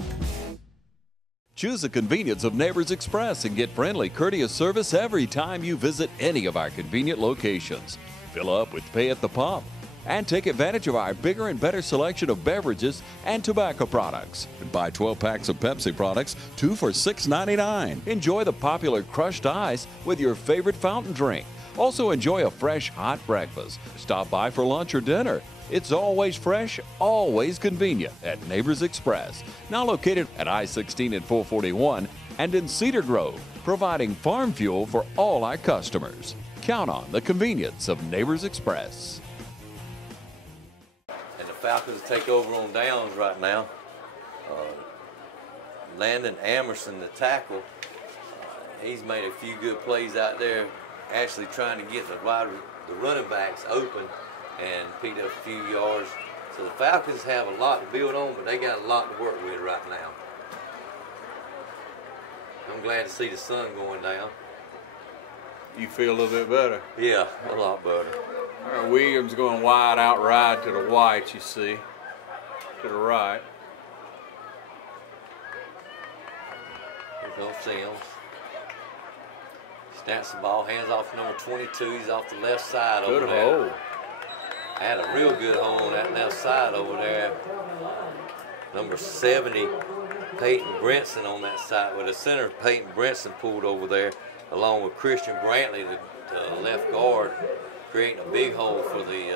Choose the convenience of Neighbors Express and get friendly, courteous service every time you visit any of our convenient locations. Fill up with pay at the pump and take advantage of our bigger and better selection of beverages and tobacco products. And buy 12 packs of Pepsi products, 2 for $6.99. Enjoy the popular crushed ice with your favorite fountain drink. Also enjoy a fresh, hot breakfast. Stop by for lunch or dinner. It's always fresh, always convenient at Neighbors Express. Now located at I-16 and 441 and in Cedar Grove, providing farm fuel for all our customers. Count on the convenience of Neighbors Express. And the Falcons take over on downs right now. Landon Amerson, the tackle, he's made a few good plays out there, actually trying to get the running backs open and picked up a few yards. So the Falcons have a lot to build on, but they got a lot to work with right now. I'm glad to see the sun going down. You feel a little bit better? Yeah, a lot better. Williams going wide out right to the white, you see, to the right. Here comes Sims. Snaps the ball, hands off to number 22. He's off the left side over there. Good hole. Had a real good hole on that left side over there. Number 70, Peyton Brinson on that side. With the center, Peyton Brinson pulled over there, along with Christian Brantley, the left guard, creating a big hole for the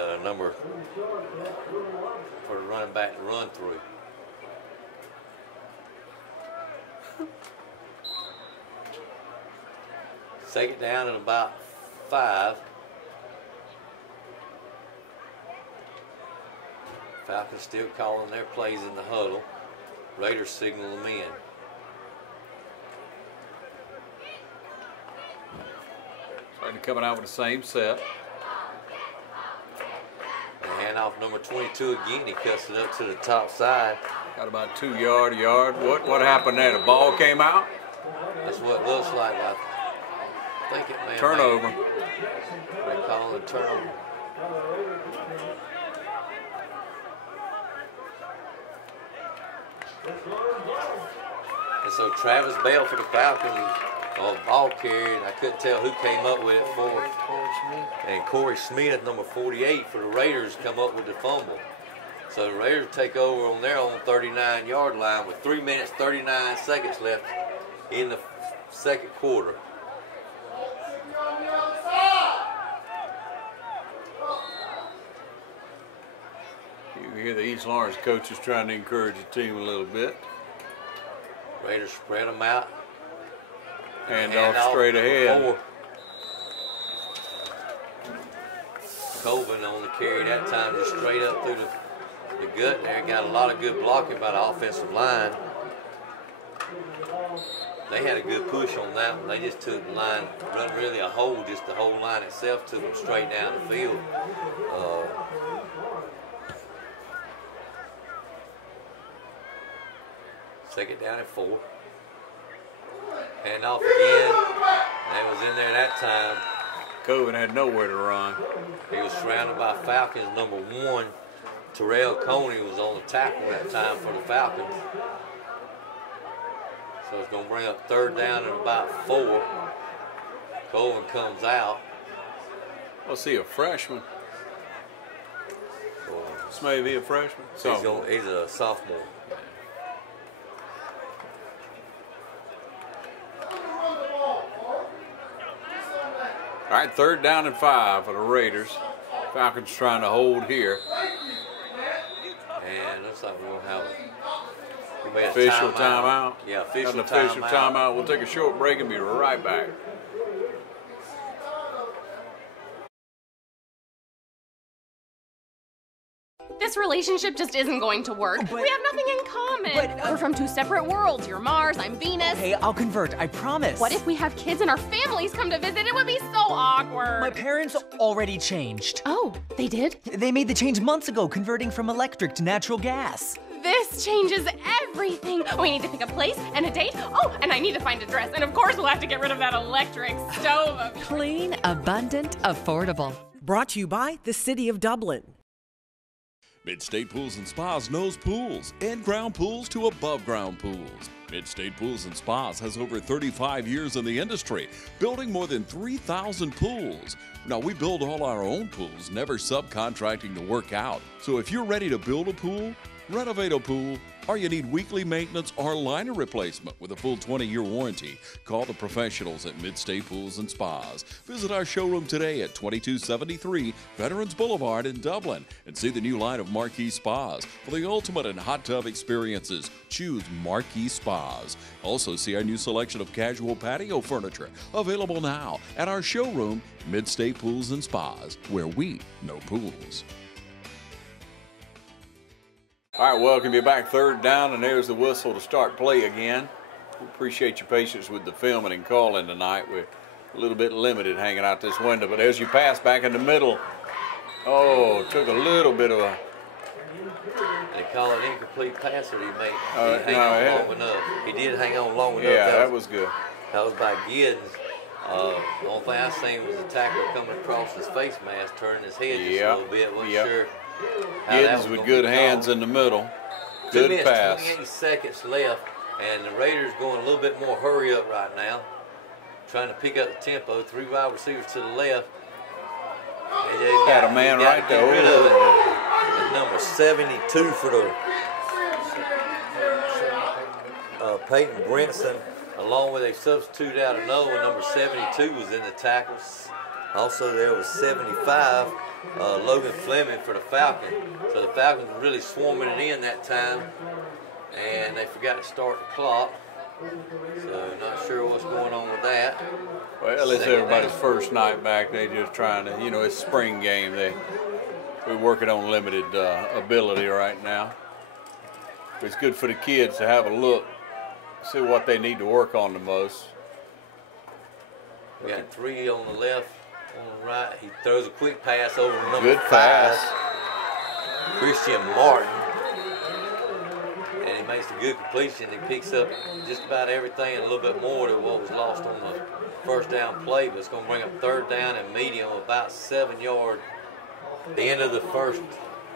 for the running back to run through. Second down and about 5. Falcons still calling their plays in the huddle. Raiders signal them in. Starting coming out with the same set. And hand off number 22 again. He cuts it up to the top side. Got about 2 yard. What happened there? The ball came out? That's what it looks like. I think it may have turnover. They call it a turnover. And so Travis Bell for the Falcons ball carrier, and I couldn't tell who came up with it for. And Corey Smith, number 48 for the Raiders, come up with the fumble. So the Raiders take over on their own 39-yard line with 3 minutes, 39 seconds left in the second quarter. You hear the East Lawrence coaches trying to encourage the team a little bit. Raiders spread them out. Hand off straight ahead. Colvin on the carry that time, just straight up through the gut there. Got a lot of good blocking by the offensive line. They had a good push on that one. They just took the line, run really a hole, just the whole line itself took them straight down the field. Second down at 4. Hand off again. They was in there that time. Colvin had nowhere to run. He was surrounded by Falcons. Number 1, Terrell Coney was on the tackle that time for the Falcons. So it's going to bring up third down and about 4. Colvin comes out. Let's see, a freshman. This may be a freshman. He's a sophomore. All right, third down and 5 for the Raiders. Falcons trying to hold here. And looks like we're going to have a official timeout. Yeah, official timeout. We'll take a short break and be right back. This relationship just isn't going to work. We have nothing in common. We're from 2 separate worlds. You're Mars, I'm Venus. Hey, I'll convert, I promise. What if we have kids and our families come to visit? It would be so awkward. My parents already changed. Oh, they did? They made the change months ago, converting from electric to natural gas. This changes everything. We need to pick a place and a date. Oh, and I need to find a dress. And of course, we'll have to get rid of that electric stove. Clean, abundant, affordable. Brought to you by the City of Dublin. Mid-State Pools and Spas knows pools, in-ground pools to above-ground pools. Mid-State Pools and Spas has over 35 years in the industry, building more than 3,000 pools. Now, we build all our own pools, never subcontracting the work out. So if you're ready to build a pool, renovate a pool, or you need weekly maintenance or liner replacement with a full 20-year warranty, call the professionals at Mid-State Pools and Spas. Visit our showroom today at 2273 Veterans Boulevard in Dublin and see the new line of Marquee Spas. For the ultimate in hot tub experiences, choose Marquee Spas. Also see our new selection of casual patio furniture available now at our showroom, Mid-State Pools and Spas, where we know pools. All right, welcome you back. Third down, and there's the whistle to start play again. We appreciate your patience with the filming and calling tonight. We're a little bit limited hanging out this window, but as you pass back in the middle, oh, took a little bit of a... They call it incomplete pass, or he hang on long enough. He did hang on long enough. Yeah, that was good. That was by Giddens. The only thing I seen was the tackler coming across his face mask, turning his head just a little bit. Wasn't sure. Giddens with good hands in the middle. Good pass. 28 seconds left, and the Raiders going a little bit more hurry up right now. Trying to pick up the tempo. 3 wide receivers to the left. Got a man right there. Get rid of it. And number 72 for the Peyton Brinson, along with a substitute out of nowhere. Number 72 was in the tackles. Also there was 75. Logan Fleming for the Falcons. So the Falcons were really swarming it in that time, and they forgot to start the clock. So not sure what's going on with that. Well, it's everybody's first night back. They just trying to, you know, it's spring game. We're working on limited ability right now. But it's good for the kids to have a look, see what they need to work on the most. We got 3 on the left. On the right, he throws a quick pass over to number 5. Pass. Christian Martin. And he makes a good completion. He picks up just about everything and a little bit more than what was lost on the first down play, but it's going to bring up third down and medium, about 7 yards. The end of the first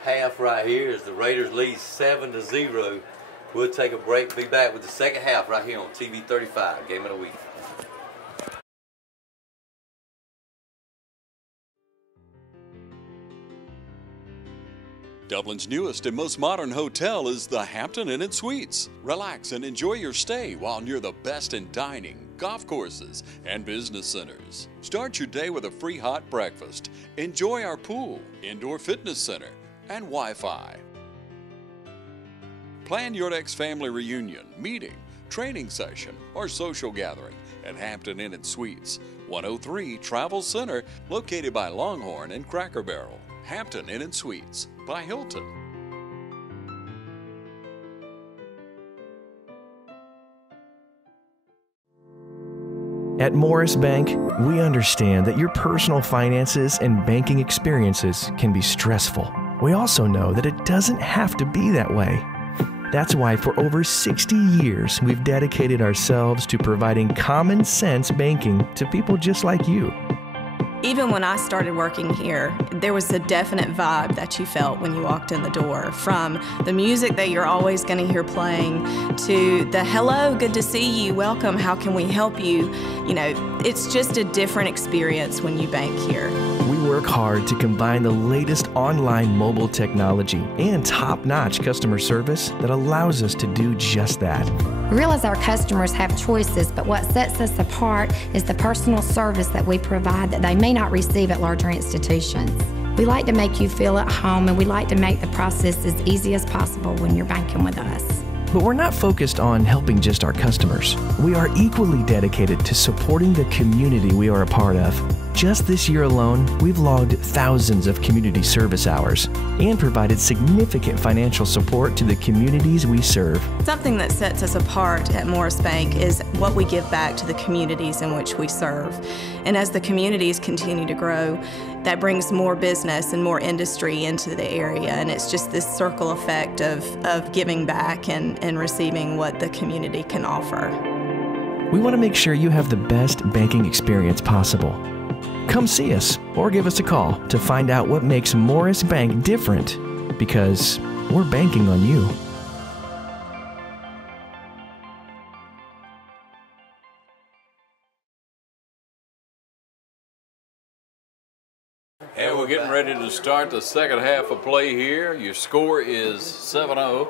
half right here is the Raiders lead 7-0. We'll take a break, be back with the second half right here on TV 35, Game of the Week. Dublin's newest and most modern hotel is the Hampton Inn and Suites. Relax and enjoy your stay while near the best in dining, golf courses, and business centers. Start your day with a free hot breakfast. Enjoy our pool, indoor fitness center, and Wi-Fi. Plan your next family reunion, meeting, training session, or social gathering at Hampton Inn and Suites, 103 Travel Center, located by Longhorn and Cracker Barrel. Hampton Inn and Suites by Hilton. At Morris Bank, we understand that your personal finances and banking experiences can be stressful. We also know that it doesn't have to be that way. That's why for over 60 years, we've dedicated ourselves to providing common sense banking to people just like you. Even when I started working here, there was a definite vibe that you felt when you walked in the door, from the music that you're always going to hear playing to the hello, good to see you, welcome, how can we help you? You know, it's just a different experience when you bank here. We work hard to combine the latest online mobile technology and top-notch customer service that allows us to do just that. We realize our customers have choices, but what sets us apart is the personal service that we provide that they may not receive at larger institutions. We like to make you feel at home, and we like to make the process as easy as possible when you're banking with us. But we're not focused on helping just our customers. We are equally dedicated to supporting the community we are a part of. Just this year alone, we've logged thousands of community service hours and provided significant financial support to the communities we serve. Something that sets us apart at Morris Bank is what we give back to the communities in which we serve. And as the communities continue to grow, that brings more business and more industry into the area, and it's just this circle effect of giving back and receiving what the community can offer. We want to make sure you have the best banking experience possible. Come see us or give us a call to find out what makes Morris Bank different, because we're banking on you. And we're getting ready to start the second half of play here. Your score is 7-0.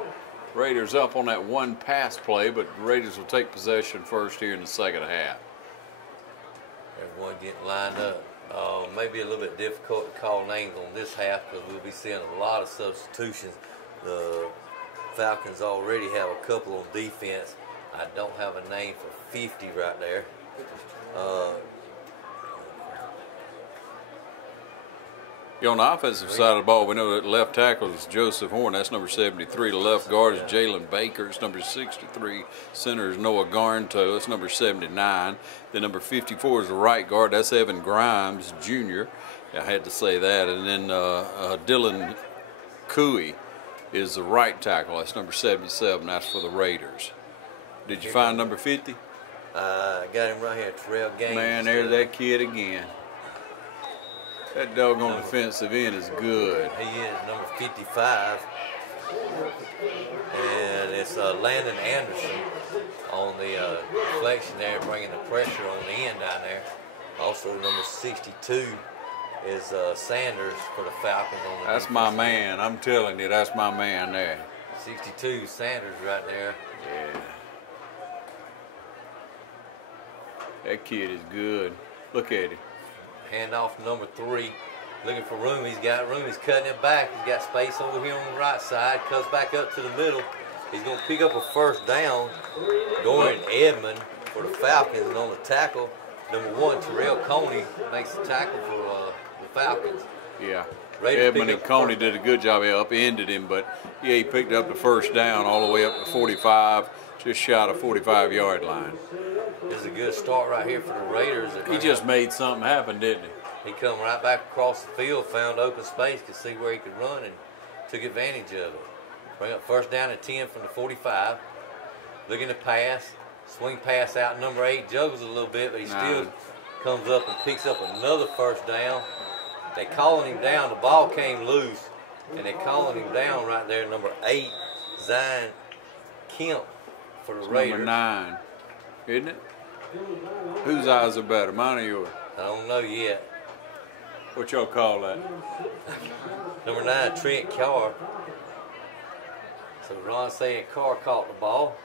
Raiders up on that one pass play, but the Raiders will take possession first here in the second half. Everyone getting lined up. Maybe a little bit difficult to call names on this half because we'll be seeing a lot of substitutions. The Falcons already have a couple on defense. I don't have a name for 50 right there. On the offensive side of the ball, we know that left tackle is Joseph Horn. That's number 73. The left guard is Jalen Baker. It's number 63. Center is Noah Garnto. It's number 79. Then number 54 is the right guard. That's Evan Grimes, Jr. I had to say that. And then Dylan Cooey is the right tackle. That's number 77. That's for the Raiders. Did you find number 50? I got him right here, Terrell Gaines. Man, there's that kid again. That doggone defensive end is good. He is number 55. And it's Landon Anderson on the deflection there, bringing the pressure on the end down there. Also number 62 is Sanders for the Falcons. On the That's my man. I'm telling you, that's my man there. 62 Sanders right there. Yeah. That kid is good. Look at him. Handoff to number 3. Looking for room. He's got room. He's cutting it back. He's got space over here on the right side. Cuts back up to the middle. He's going to pick up a first down. Dorian Edmond for the Falcons. And on the tackle, number 1, Terrell Coney makes the tackle for the Falcons. Yeah. Raiders Edmond and Coney did a good job. He upended him, but yeah, he picked up the first down all the way up to 45, just shot a 45-yard line. This is a good start right here for the Raiders. He just made something happen, didn't he? He come right back across the field, found open space, could see where he could run, and took advantage of it. Bring up first down and 10 from the 45. Looking to pass. Swing pass out. Number 8 juggles a little bit, but he still comes up and picks up another first down. They calling him down. The ball came loose, and they calling him down right there. Number 8, Zion Kemp for the Raiders. Number 9, isn't it? Whose eyes are better, mine or yours? I don't know yet. What y'all call that? Number 9, Trent Carr. So Ron's saying Carr caught the ball.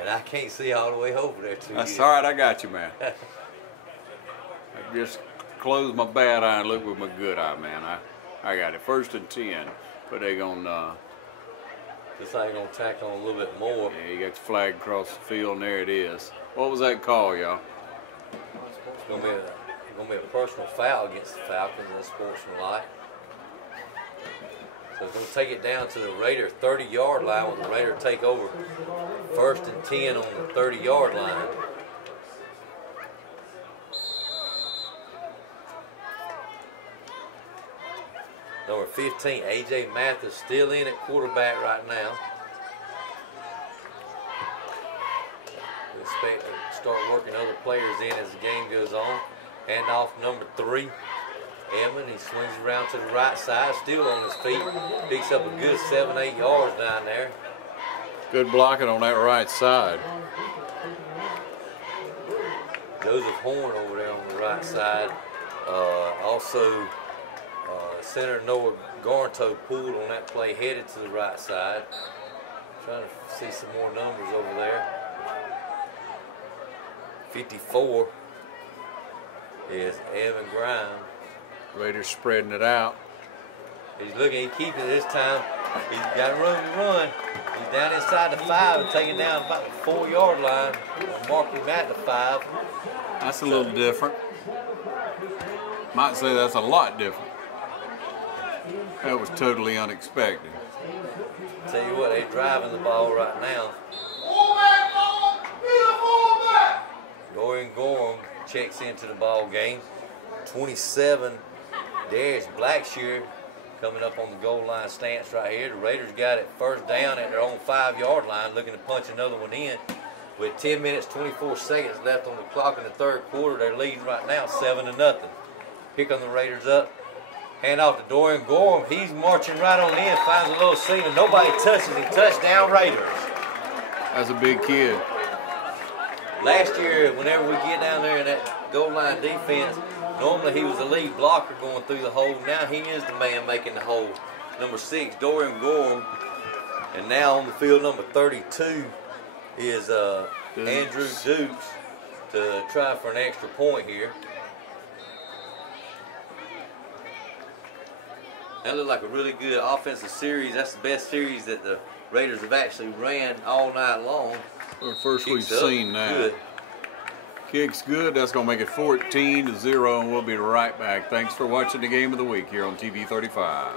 And I can't see all the way over there too That's good. all right, I got you, man. I just close my bad eye and look with my good eye, man. I got it. 1st and 10, but they're going to... Looks like they're going to tack on a little bit more. Yeah, you got the flag across the field, and there it is. What was that call, y'all? It's going to be a personal foul against the Falcons and sportsmanlike. So it's going to take it down to the Raider 30-yard line with the Raider take over. 1st and 10 on the 30-yard line. Number 15, A.J. Mathis, still in at quarterback right now. We expect to start working other players in as the game goes on. Hand off number 3, Edmond. He swings around to the right side, still on his feet. Picks up a good 7-8 yards down there. Good blocking on that right side. Joseph Horn over there on the right side. Also, center Noah Garnto pulled on that play, headed to the right side. Trying to see some more numbers over there. 54 is Evan Grimes. Raiders spreading it out. He's looking, he's keeping it this time. He's got room to run. He's down inside the 5 and taking down about the 4-yard line. Mark him at the 5. That's a little different. Might say that's a lot different. That was totally unexpected. Tell you what, they're driving the ball right now. Dorian Gorham checks into the ball game. 27, Darius Blackshear coming up on the goal line stance right here. The Raiders got it 1st down at their own 5-yard line, looking to punch another one in. With 10 minutes, 24 seconds left on the clock in the 3rd quarter, they're leading right now 7-0. Pick on the Raiders up. Hand off to Dorian Gorham. He's marching right on in, finds a little seam, and nobody touches him. Touchdown Raiders. That's a big kid. Last year, whenever we get down there in that goal line defense, normally he was the lead blocker going through the hole. Now he is the man making the hole. Number 6, Dorian Gorham. And now on the field, number 32 is Andrew Dukes to try for an extra point here. That looked like a really good offensive series. That's the best series that the Raiders have actually ran all night long. Well, first we've seen that. Good. Kick's good. That's going to make it 14-0, and we'll be right back. Thanks for watching the Game of the Week here on TV 35.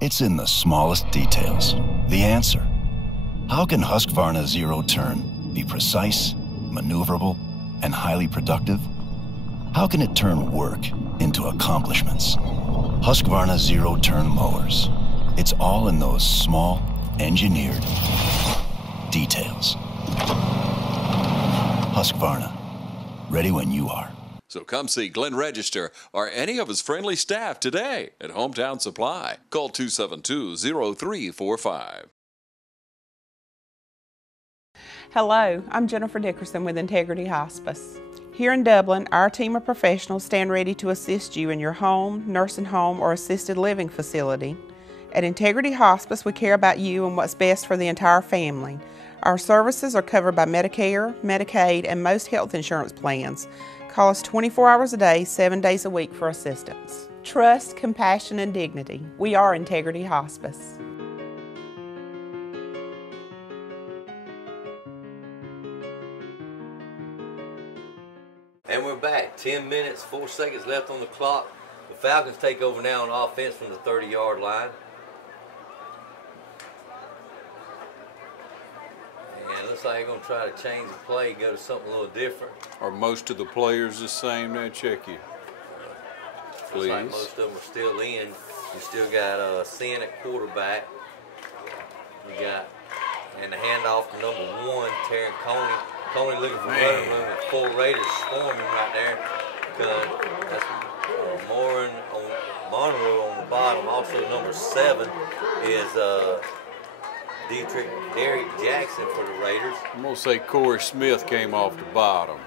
It's in the smallest details. The answer. How can Husqvarna Zero Turn be precise, maneuverable, and highly productive? How can it turn work into accomplishments? Husqvarna Zero Turn mowers. It's all in those small, engineered details. Husqvarna. Ready when you are. So come see Glenn Register or any of his friendly staff today at Hometown Supply. Call 272-0345. Hello, I'm Jennifer Dickerson with Integrity Hospice. Here in Dublin, our team of professionals stand ready to assist you in your home, nursing home, or assisted living facility. At Integrity Hospice, we care about you and what's best for the entire family. Our services are covered by Medicare, Medicaid, and most health insurance plans. Call us 24 hours a day, 7 days a week for assistance. Trust, compassion, and dignity. We are Integrity Hospice. And we're back. 10 minutes, 4 seconds left on the clock. The Falcons take over now on offense from the 30-yard line. And it looks like they're going to try to change the play, go to something a little different. Are most of the players the same there? Check you. Please. Looks like most of them are still in. You still got Sin at quarterback. You got, and the handoff to number 1, Terry Coney. Coney looking for running room and 4 Raiders swarming right there. That's Morin on Monroe on the bottom. Also number 7 is Derek Jackson for the Raiders. I'm going to say Corey Smith came off the bottom.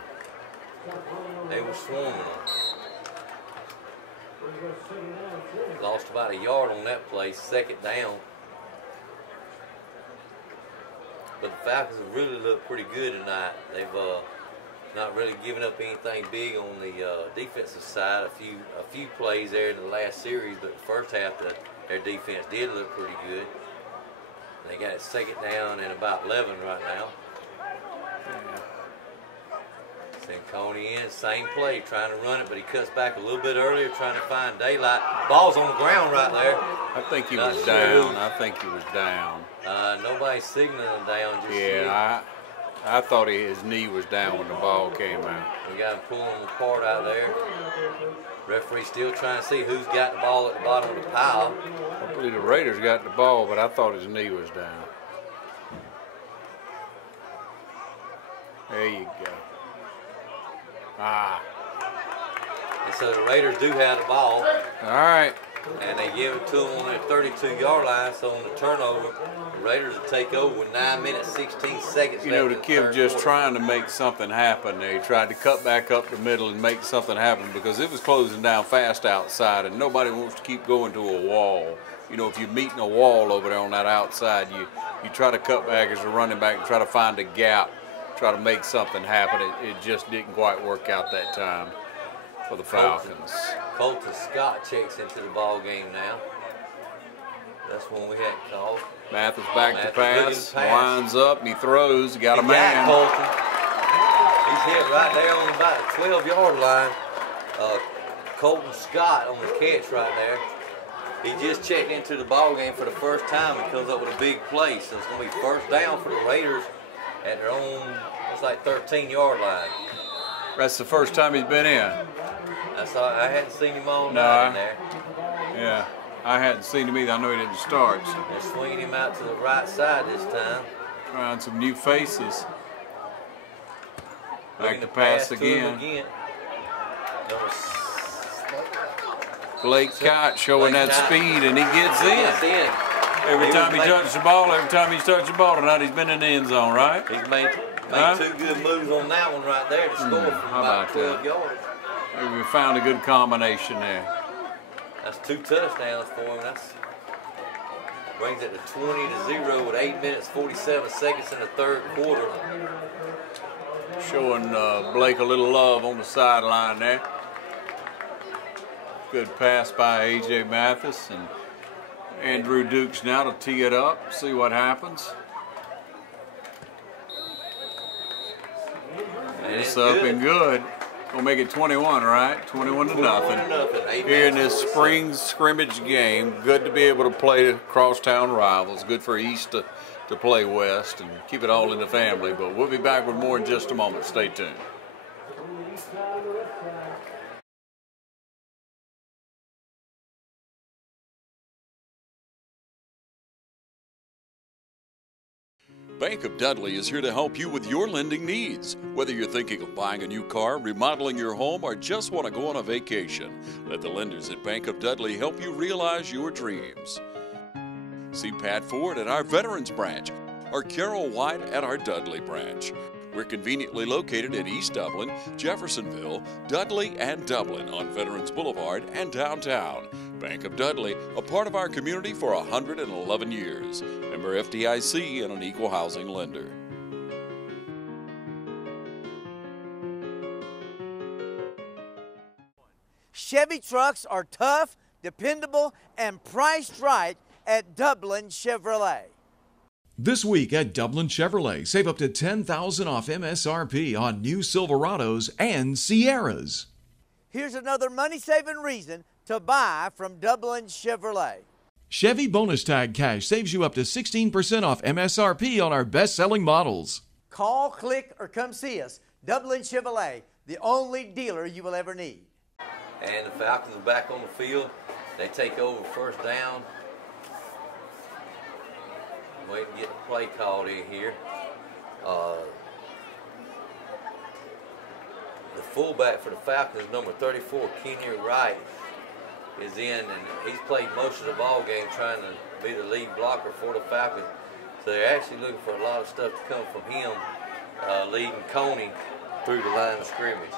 They were swarming them. Lost about a yard on that play, second down. But the Falcons have really looked pretty good tonight. They've not really given up anything big on the defensive side. A few plays there in the last series, but the first half their defense did look pretty good. They got it second down and about 11 right now. Coney in, same play, trying to run it, but he cuts back a little bit earlier, trying to find daylight. Ball's on the ground right there. I think he was down. I think he was down. Nobody's signaling him down just yet. Yeah, I thought his knee was down when the ball came out. We got him pulling him apart out there. Referee still trying to see who's got the ball at the bottom of the pile. I believe the Raiders got the ball, but I thought his knee was down. There you go. And so the Raiders do have the ball. All right. And they give it to them on their 32-yard line. So on the turnover, the Raiders will take over with 9 minutes, 16 seconds. You know, the kid was just trying to make something happen there. He tried to cut back up the middle and make something happen because it was closing down fast outside, and nobody wants to keep going to a wall. You know, if you're meeting a wall over there on that outside, you try to cut back as a running back and try to find a gap. Try to make something happen. It just didn't quite work out that time for the Falcons. Colton Scott checks into the ball game now. That's one we hadn't called. Mathis back to pass, winds up, and he throws. He got a man. Colton. He's hit right there on about the 12-yard line. Colton Scott on the catch right there. He just checked into the ball game for the first time and comes up with a big play. So it's going to be first down for the Raiders at their own, it's like 13-yard line. That's the first time he's been in. I hadn't seen him all night in there. Yeah, I hadn't seen him either. I know he didn't start. So. They're swinging him out to the right side this time. Trying some new faces. Back to pass again. Blake Cott showing that speed, and he gets in. Every time he touches the ball, tonight he's been in the end zone, right? He's made two good moves on that one right there to score from about 12 yards. Maybe we found a good combination there. That's 2 touchdowns for him. That brings it to 20-0 with 8 minutes, 47 seconds in the third quarter. Showing Blake a little love on the sideline there. Good pass by A.J. Mathis, and Andrew Dukes now to tee it up, see what happens. It's up and good. We'll make it 21, right? 21-0. Here in this spring scrimmage game, good to be able to play crosstown rivals. Good for East to play West and keep it all in the family. But we'll be back with more in just a moment. Stay tuned. Bank of Dudley is here to help you with your lending needs. Whether you're thinking of buying a new car, remodeling your home, or just want to go on a vacation, let the lenders at Bank of Dudley help you realize your dreams. See Pat Ford at our Veterans Branch or Carol White at our Dudley Branch. We're conveniently located in East Dublin, Jeffersonville, Dudley, and Dublin on Veterans Boulevard and downtown. Bank of Dudley, a part of our community for 111 years. Member FDIC and an equal housing lender. Chevy trucks are tough, dependable, and priced right at Dublin Chevrolet. This week at Dublin Chevrolet, save up to $10,000 off MSRP on new Silverados and Sierras. Here's another money-saving reason to buy from Dublin Chevrolet. Chevy Bonus Tag Cash saves you up to 16% off MSRP on our best-selling models. Call, click, or come see us. Dublin Chevrolet, the only dealer you will ever need. And the Falcons are back on the field. They take over first down. Wait to get the play called in here. The fullback for the Falcons, number 34, Kenya Wright, is in, and he's played most of the ball game trying to be the lead blocker for the Falcons. So they're actually looking for a lot of stuff to come from him, leading Coney through the line of scrimmage.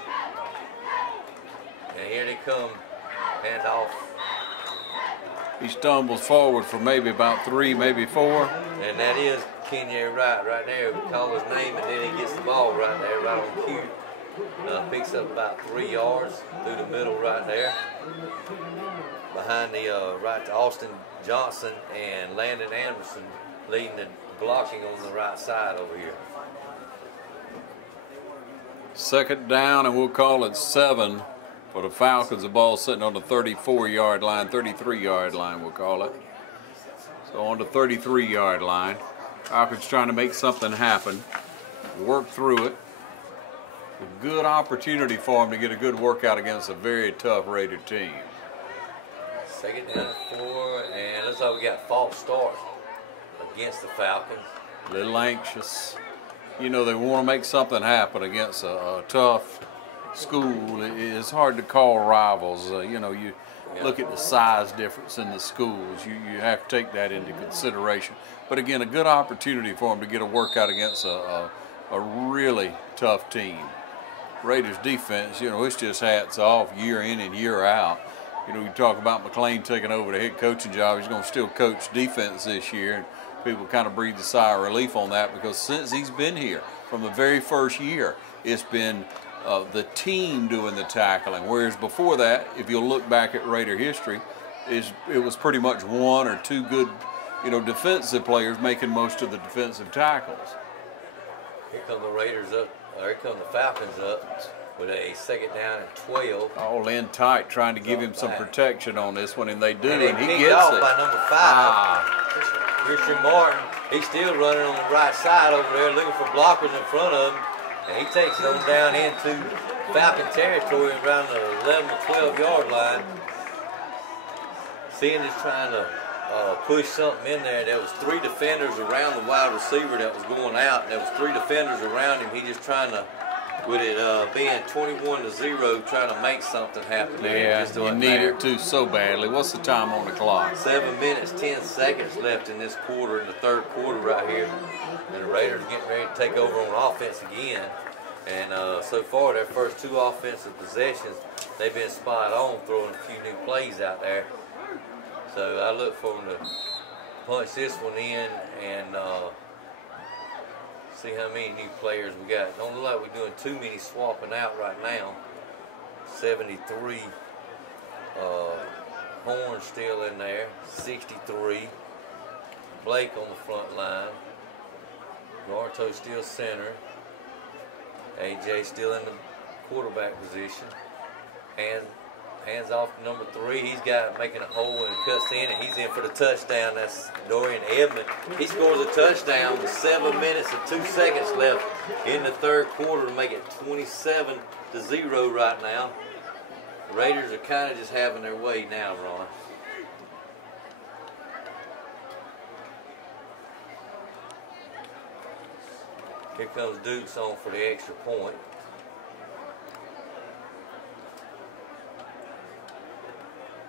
And here they come, hand off. He stumbles forward for maybe about 3, maybe 4. And that is Kenya Wright right there. We call his name, and then he gets the ball right there, right on cue. Picks up about 3 yards through the middle right there. Behind the right to Austin Johnson and Landon Anderson leading the blocking on the right side over here. 2nd down, and we'll call it 7 for the Falcons. The ball sitting on the 34-yard line, 33-yard line we'll call it. So on the 33-yard line. Falcons trying to make something happen, work through it. A good opportunity for them to get a good workout against a very tough Raider team. 2nd down and 4, and looks like we got false start against the Falcons. A little anxious. You know, they want to make something happen against a tough school. It's hard to call rivals. You know, you look at the size difference in the schools. You have to take that into consideration. But again, a good opportunity for them to get a workout against a really tough team. Raiders defense, you know, it's just hats off year in and year out. You know, you talk about McLean taking over the head coaching job. He's going to still coach defense this year. And people kind of breathe a sigh of relief on that, because since he's been here, from the very first year, it's been the team doing the tackling. Whereas before that, if you'll look back at Raider history, it was pretty much 1 or 2 good, you know, defensive players making most of the defensive tackles. Here come the Raiders up. Here come the Falcons up with a 2nd down and 12. All in tight, trying to give him some protection on this one, and they do, and he picked gets off it. by number 5. Christian Martin. He's still running on the right side over there, looking for blockers in front of him, and he takes it on down into Falcon territory around the 11 or 12-yard line. Seeing is trying to push something in there. There was 3 defenders around the wide receiver that was going out. There was 3 defenders around him. He just trying to, with it being 21-0, trying to make something happen there. Yeah, just you need it to so badly. What's the time on the clock? 7 minutes, 10 seconds left in this quarter, in the 3rd quarter right here. And the Raiders getting ready to take over on offense again. And so far, their first 2 offensive possessions, they've been spot on, throwing a few new plays out there. So I look for them to punch this one in and see how many new players we got. Don't look like we're doing too many swapping out right now. 73. Horn still in there. 63. Blake on the front line. Garto still center. AJ still in the quarterback position. Hands off to number 3. He's got making a hole and cuts in, and he's in for the touchdown. That's Dorian Edmond. He scores a touchdown with 7 minutes and 2 seconds left in the 3rd quarter to make it 27-0 right now. The Raiders are kind of just having their way now, Ron. Here comes Dukes on for the extra point.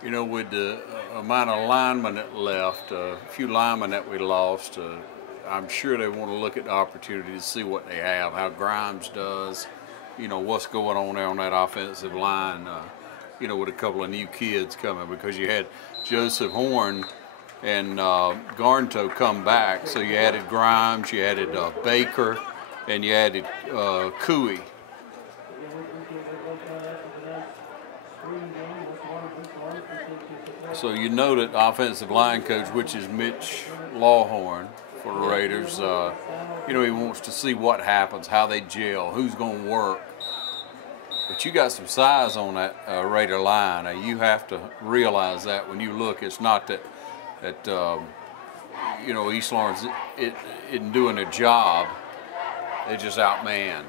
You know, with the amount of linemen that left, a few linemen that we lost, I'm sure they want to look at the opportunity to see what they have, how Grimes does, you know, what's going on there on that offensive line, you know, with a couple of new kids coming, because you had Joseph Horn and Garnto come back, so you added Grimes, you added Baker, and you added Cooey. So you know that offensive line coach, which is Mitch Lawhorn for the Raiders, you know, he wants to see what happens, how they gel, who's going to work. But you got some size on that Raider line. Now, you have to realize that when you look, it's not that you know, East Lawrence isn't doing their job. They're just outmanned.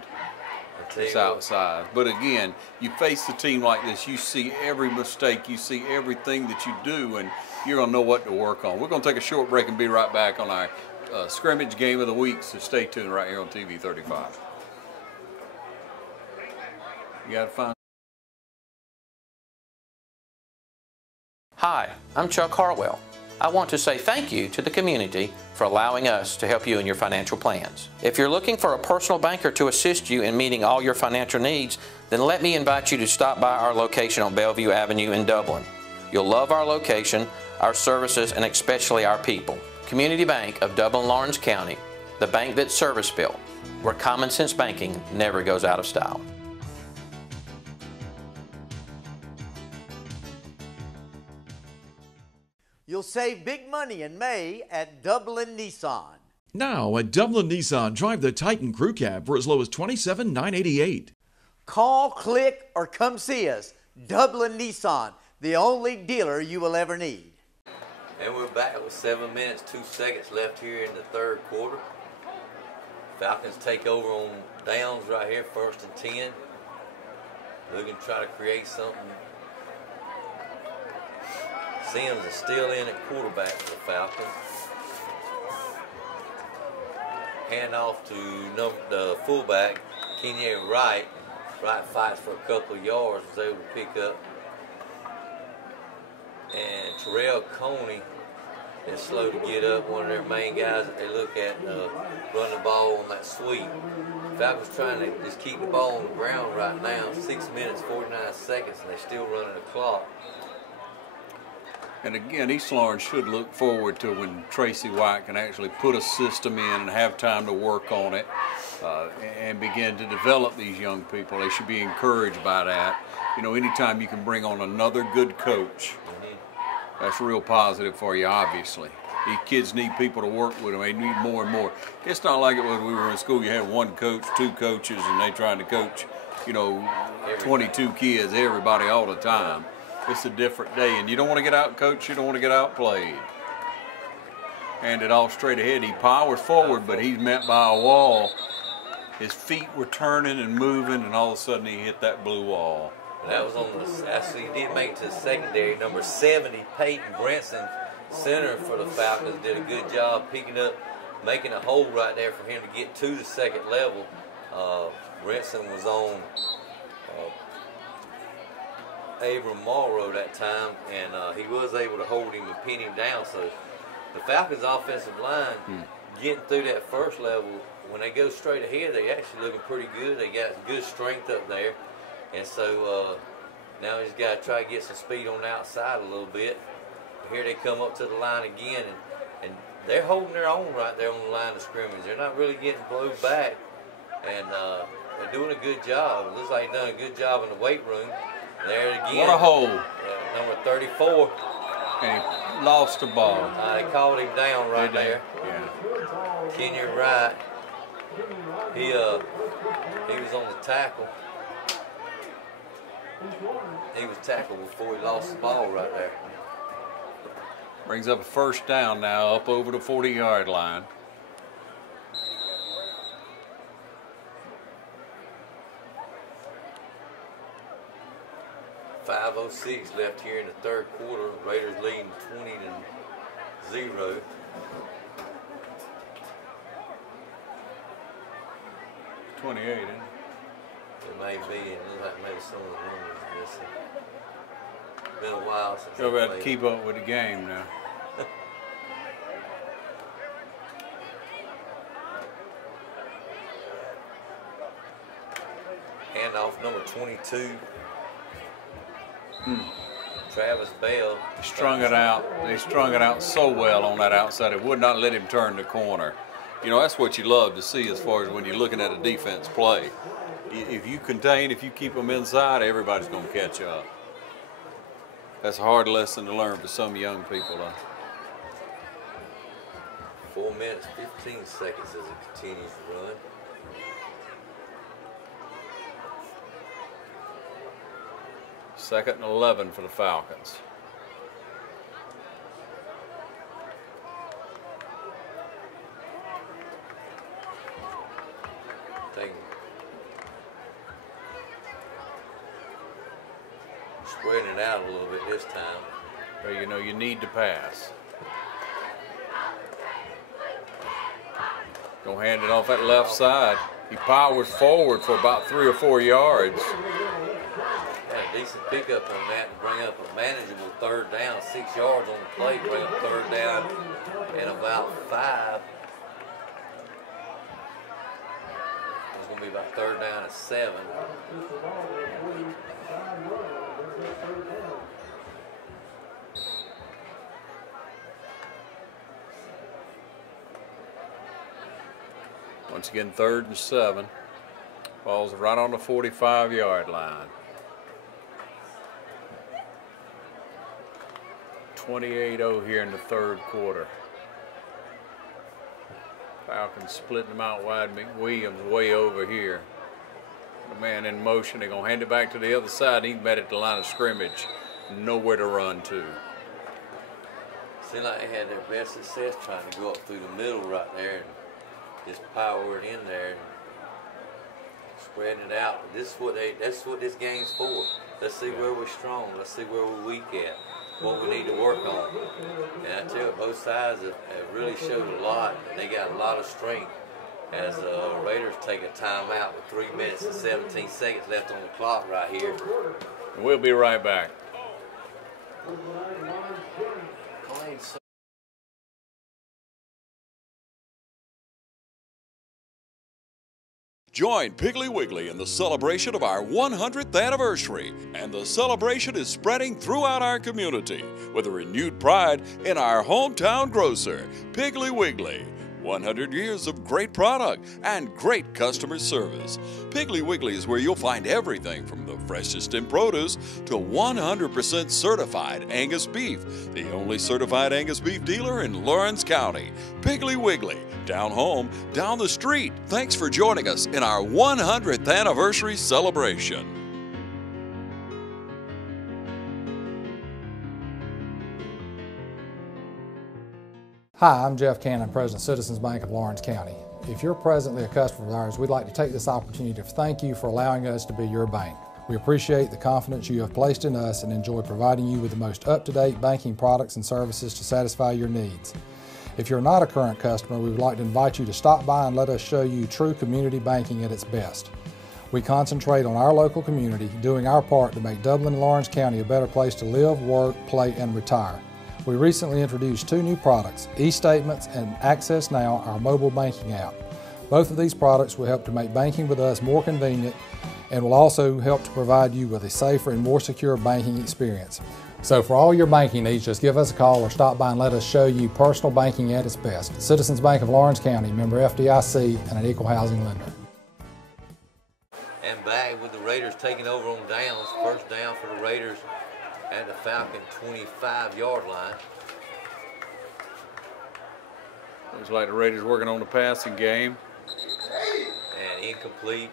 It's outside. But again, you face the team like this, you see every mistake, you see everything that you do, and you're going to know what to work on. We're going to take a short break and be right back on our scrimmage game of the week, so stay tuned right here on TV 35. You got to find. Hi, I'm Chuck Hartwell. I want to say thank you to the community for allowing us to help you in your financial plans. If you're looking for a personal banker to assist you in meeting all your financial needs, then let me invite you to stop by our location on Bellevue Avenue in Dublin. You'll love our location, our services, and especially our people. Community Bank of Dublin-Lawrence County, the bank that's service-built, where common sense banking never goes out of style. You'll save big money in May at Dublin Nissan. Now at Dublin Nissan, drive the Titan Crew Cab for as low as $27,988. Call, click, or come see us. Dublin Nissan, the only dealer you will ever need. And we're back with 7 minutes, 2 seconds left here in the third quarter. Falcons take over on downs right here, 1st and 10. Looking to try to create something. Sims is still in at quarterback for the Falcons. Hand off to the fullback, Kenya Wright. Wright fights for a couple of yards, was able to pick up. And Terrell Coney is slow to get up, one of their main guys that they look at run the ball on that sweep. Falcons trying to just keep the ball on the ground right now. 6 minutes, 49 seconds, and they're still running the clock. And again, East Lawrence should look forward to when Tracy White can actually put a system in and have time to work on it and begin to develop these young people. They should be encouraged by that. You know, anytime you can bring on another good coach, that's real positive for you, obviously. These kids need people to work with them. They need more and more. It's not like it was when we were in school. You had one coach, two coaches, and they trying to coach, you know, 22 kids, everybody all the time. It's a different day, and you don't want to get out coached, you don't want to get out played. And it all straight ahead. He powers forward, but he's met by a wall. His feet were turning and moving, and all of a sudden he hit that blue wall. And that was on the, actually he did make it to the secondary. Number 70, Peyton Brinson, center for the Falcons, did a good job picking up, making a hole right there for him to get to the second level. Brinson was on Abram Morrow that time, and he was able to hold him and pin him down. So the Falcons' offensive line getting through that first level, when they go straight ahead, they actually looking pretty good. They got good strength up there. And so now he's got to try to get some speed on the outside a little bit. Here they come up to the line again, and they're holding their own right there on the line of scrimmage. They're not really getting blown back, and they're doing a good job. It looks like they've done a good job in the weight room. There again. What a hole. Number 34. And he lost the ball. They called him down right there. Yeah. Kenya Wright. He was on the tackle. He was tackled before he lost the ball right there. Brings up a first down now, up over the 40-yard line. .506 left here in the third quarter. Raiders leading 20-0. .28, isn't it? It may be, and it looks like maybe some of the numbers are missing. It's been a while since You're about to keep up with the game now. Handoff number 22. Travis Bell. Strung it out. They strung it out so well on that outside. It would not let him turn the corner. You know, that's what you love to see as far as when you're looking at a defense play. If you contain, if you keep them inside, everybody's going to catch up. That's a hard lesson to learn for some young people, though. 4 minutes, 15 seconds as it continues to run. Second and 11 for the Falcons. Spreading it out a little bit this time. Well, you know, you need to pass. Don't hand it off that left side. He powers forward for about 3 or 4 yards. Had a decent pickup on that and bring up a manageable third down, 6 yards on the play, bring up third down and about 5. It's going to be about third down at 7. Once again, 3rd and 7. Ball's right on the 45-yard line. 28-0 here in the 3rd quarter. Falcons splitting them out wide. McWilliams way over here. The man in motion. They're going to hand it back to the other side. He's met at the line of scrimmage. Nowhere to run to. Seemed like they had their best success trying to go up through the middle right there and just power it in there and spreading it out. But that's what this game's for. Let's see where we're strong. Let's see where we're weak at. What we need to work on. And I tell you, both sides have really showed a lot. They got a lot of strength as Raiders take a timeout with 3 minutes and 17 seconds left on the clock right here. We'll be right back. Join Piggly Wiggly in the celebration of our 100th anniversary, and the celebration is spreading throughout our community with a renewed pride in our hometown grocer, Piggly Wiggly. 100 years of great product and great customer service. Piggly Wiggly is where you'll find everything from the freshest in produce to 100% certified Angus beef, the only certified Angus beef dealer in Lawrence County. Piggly Wiggly, down home, down the street. Thanks for joining us in our 100th anniversary celebration. Hi, I'm Jeff Cannon, President of Citizens Bank of Lawrence County. If you're presently a customer of ours, we'd like to take this opportunity to thank you for allowing us to be your bank. We appreciate the confidence you have placed in us and enjoy providing you with the most up-to-date banking products and services to satisfy your needs. If you're not a current customer, we would like to invite you to stop by and let us show you true community banking at its best. We concentrate on our local community, doing our part to make Dublin and Lawrence County a better place to live, work, play, and retire. We recently introduced 2 new products, eStatements and Access Now, our mobile banking app. Both of these products will help to make banking with us more convenient and will also help to provide you with a safer and more secure banking experience. So for all your banking needs, just give us a call or stop by and let us show you personal banking at its best. Citizens Bank of Lawrence County, member FDIC, and an equal housing lender. And back with the Raiders taking over on downs. First down for the Raiders at the Falcon 25-yard line. Looks like the Raiders working on the passing game. And incomplete.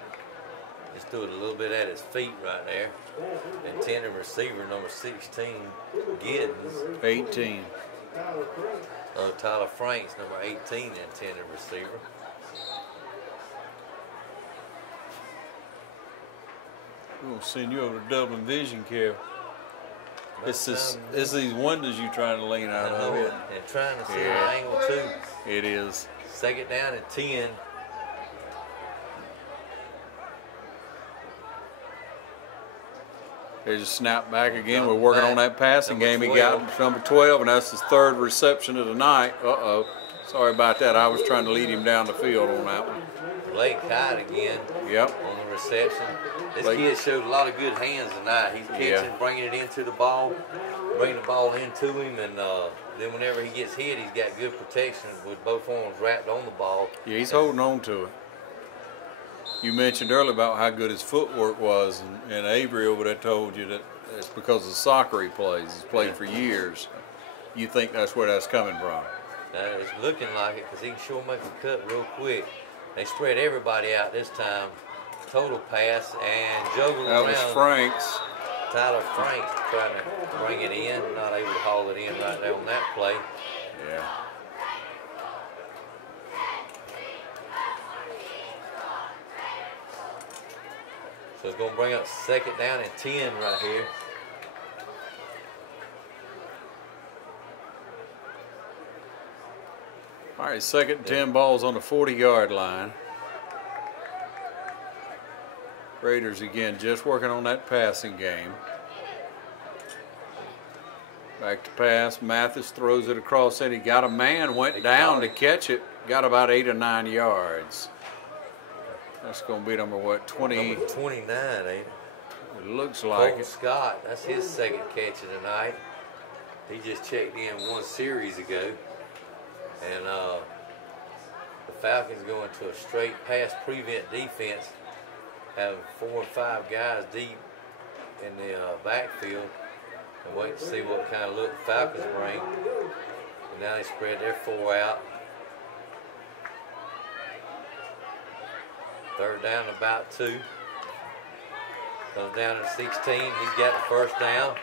Just threw it a little bit at his feet right there. Intended receiver number 16, Giddens. 18. Tyler Franks, number 18, intended receiver. We'll send you over to Dublin Vision Care. It's these windows you trying to lean out of it. And trying to see the angle too. It is. 2nd down and 10. There's a snap back again. We're working on that passing game. He got number 12, and that's his 3rd reception of the night. Uh-oh. Sorry about that. I was trying to lead him down the field on that one. Blake Kite again. Yep. On the reception. This kid showed a lot of good hands tonight. He's catching, bringing it into the ball, bringing the ball into him, and then whenever he gets hit, he's got good protection with both arms wrapped on the ball. Yeah, he's holding on to it. You mentioned earlier about how good his footwork was, and Avery over there told you that it's because of the soccer he plays. He's played for years. You think that's where that's coming from? It's looking like it because he can sure make a cut real quick. They spread everybody out this time. Total pass and juggled around. That was Franks. Tyler Franks trying to bring it in, not able to haul it in right there on that play. Yeah. So it's going to bring up 2nd down and 10 right here. All right, 2nd and 10, balls on the 40-yard line. Raiders again just working on that passing game. Back to pass. Mathis throws it across and he got a man, went down to catch it. Got about 8 or 9 yards. That's going to be number what, 20? Number 29, ain't it? It looks like it. Scott, that's his second catch of the night. He just checked in one series ago. And the Falcons going to a straight pass prevent defense, having 4 and 5 guys deep in the backfield, and wait to see what kind of look the Falcons bring. And now they spread their 4 out. Third down, about 2. Comes down to 16. He's got the first down.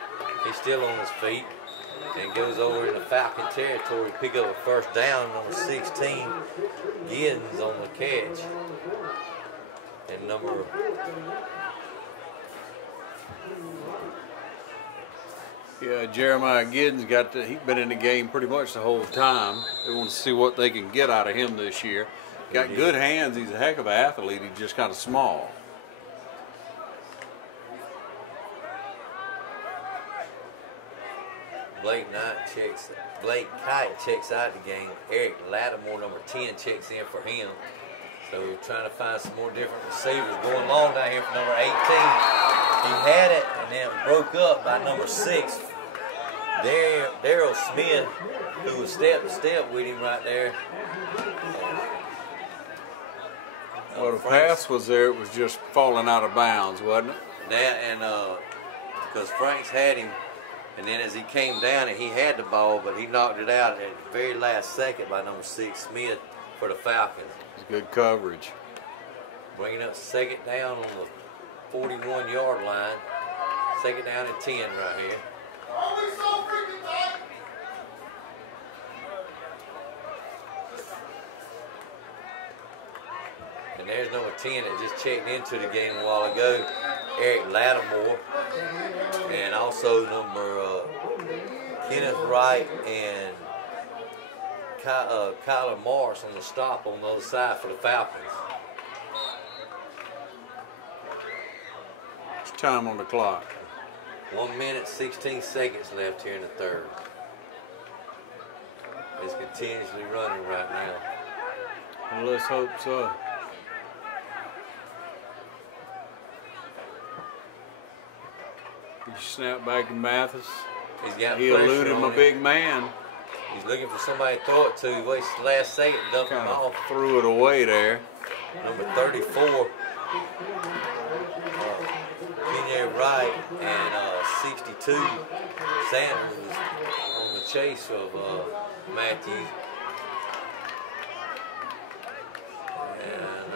He's still on his feet. And goes over into Falcon territory, pick up a first down, number 16, Giddens on the catch. And number Jeremiah Giddens he's been in the game pretty much the whole time. They want to see what they can get out of him this year. Got good hands. He's a heck of an athlete. He's just kind of small. Blake Kite checks out the game. Eric Lattimore, number 10, checks in for him. So we're trying to find some more different receivers. Going long down here for number 18. He had it and then broke up by number 6. Daryl Smith, who was step to step with him right there. Well, the pass was there. It was just falling out of bounds, wasn't it? That and because Franks had him. And then as he came down, he had the ball, but he knocked it out at the very last second by number 6, Smith, for the Falcons. It's good coverage. Bringing up second down on the 41-yard line. Second down and 10 right here. And there's number 10 that just checked into the game a while ago, Eric Lattimore. And also number Kenneth Wright and Kyler Morris on the stop on the other side for the Falcons. It's time on the clock. 1 minute, 16 seconds left here in the third. It's continuously running right now. Well, let's hope so. He snapped back to Mathis. He eluded my big man. He's looking for somebody to throw it to. He waits the last second to dump him off. Threw it away there. Number 34, Kenya Wright, and 62, Sanders was on the chase of Matthews. And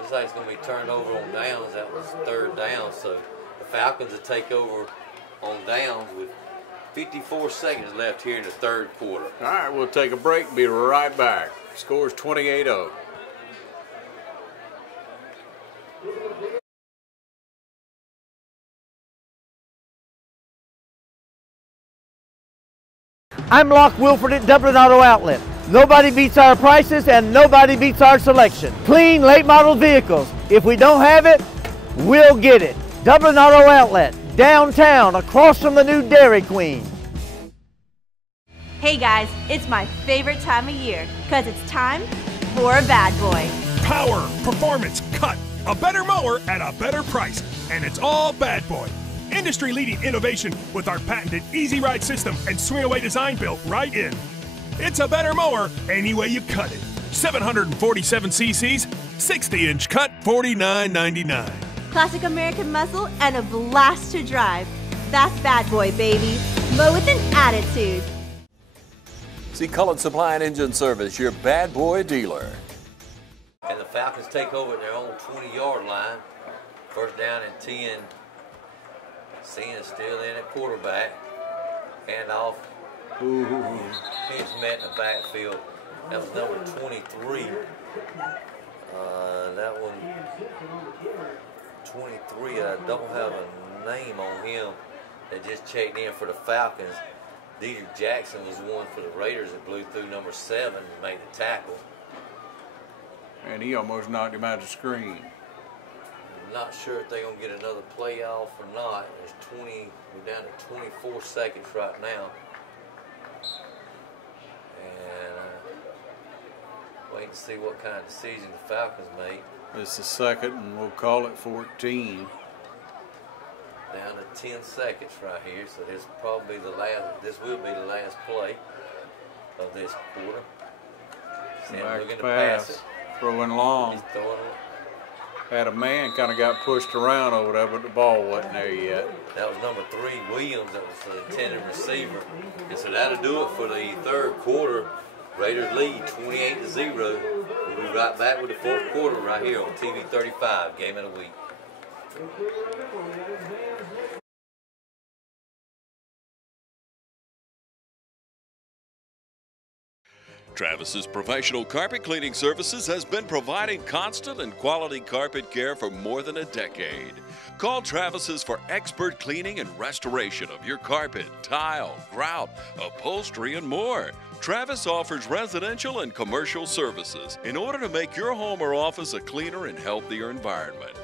looks like it's going to be turned over on downs. That was third down, so the Falcons will take over on downs with 54 seconds left here in the third quarter. All right, we'll take a break. Be right back. Score's 28-0. I'm Locke Wilford at Dublin Auto Outlet. Nobody beats our prices and nobody beats our selection. Clean, late model vehicles. If we don't have it, we'll get it. Dublin Auto Outlet, downtown, across from the new Dairy Queen. Hey guys, it's my favorite time of year, because it's time for a bad boy. Power, performance, cut. A better mower at a better price. And it's all Bad Boy. Industry-leading innovation with our patented Easy Ride system and swing-away design built right in. It's a better mower any way you cut it. 747 cc's, 60-inch cut, $49.99. Classic American muscle and a blast to drive. That's Bad Boy, baby. Mow with an attitude. See Cullen Supply and Engine Service, your Bad Boy dealer. And the Falcons take over at their own 20-yard line. First down and 10. Cena's still in at quarterback. Hand off. He's met in the backfield. That was number 23. That one, 23, I don't have a name on him that just checked in for the Falcons. Dedrick Jackson was one for the Raiders that blew through number 7 and made the tackle. And he almost knocked him out of the screen. I'm not sure if they're going to get another playoff or not. We're down to 24 seconds right now. And wait to see what kind of decision the Falcons make. It's the second, and we'll call it 14. Down to 10 seconds right here, so this probably the last. This will be the last play of this quarter. Back looking to pass, pass it. throwing long. He's throwing it. Had a man kind of got pushed around over there, but the ball wasn't there yet. That was number 3, Williams. That was the intended receiver. And so that'll do it for the third quarter. Raiders lead 28-0. We'll be right back with the fourth quarter right here on TV 35, Game of the Week. Travis's Professional Carpet Cleaning Services has been providing constant and quality carpet care for more than a decade. Call Travis's for expert cleaning and restoration of your carpet, tile, grout, upholstery, and more. Travis offers residential and commercial services in order to make your home or office a cleaner and healthier environment.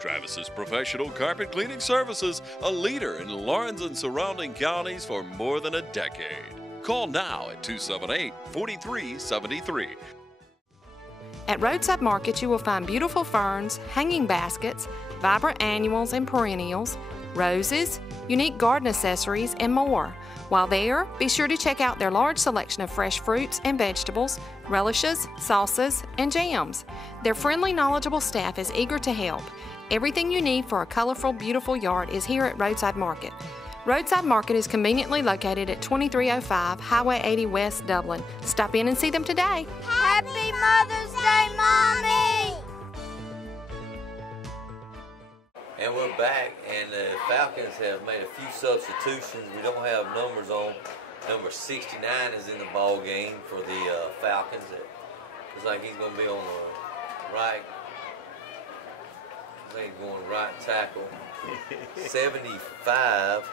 Travis's Professional Carpet Cleaning Services, a leader in Lawrence and surrounding counties for more than a decade. Call now at 278-4373. At Roadside Market, you will find beautiful ferns, hanging baskets, vibrant annuals and perennials, roses, unique garden accessories, and more. While there, be sure to check out their large selection of fresh fruits and vegetables, relishes, salsas, and jams. Their friendly, knowledgeable staff is eager to help. Everything you need for a colorful, beautiful yard is here at Roadside Market. Roadside Market is conveniently located at 2305 Highway 80 West, Dublin. Stop in and see them today. Happy Mother's Day, Mommy! And we're back, and the Falcons have made a few substitutions. We don't have numbers on. Number 69 is in the ball game for the Falcons. It looks like he's going to be on the right. I think he's going right tackle. 75.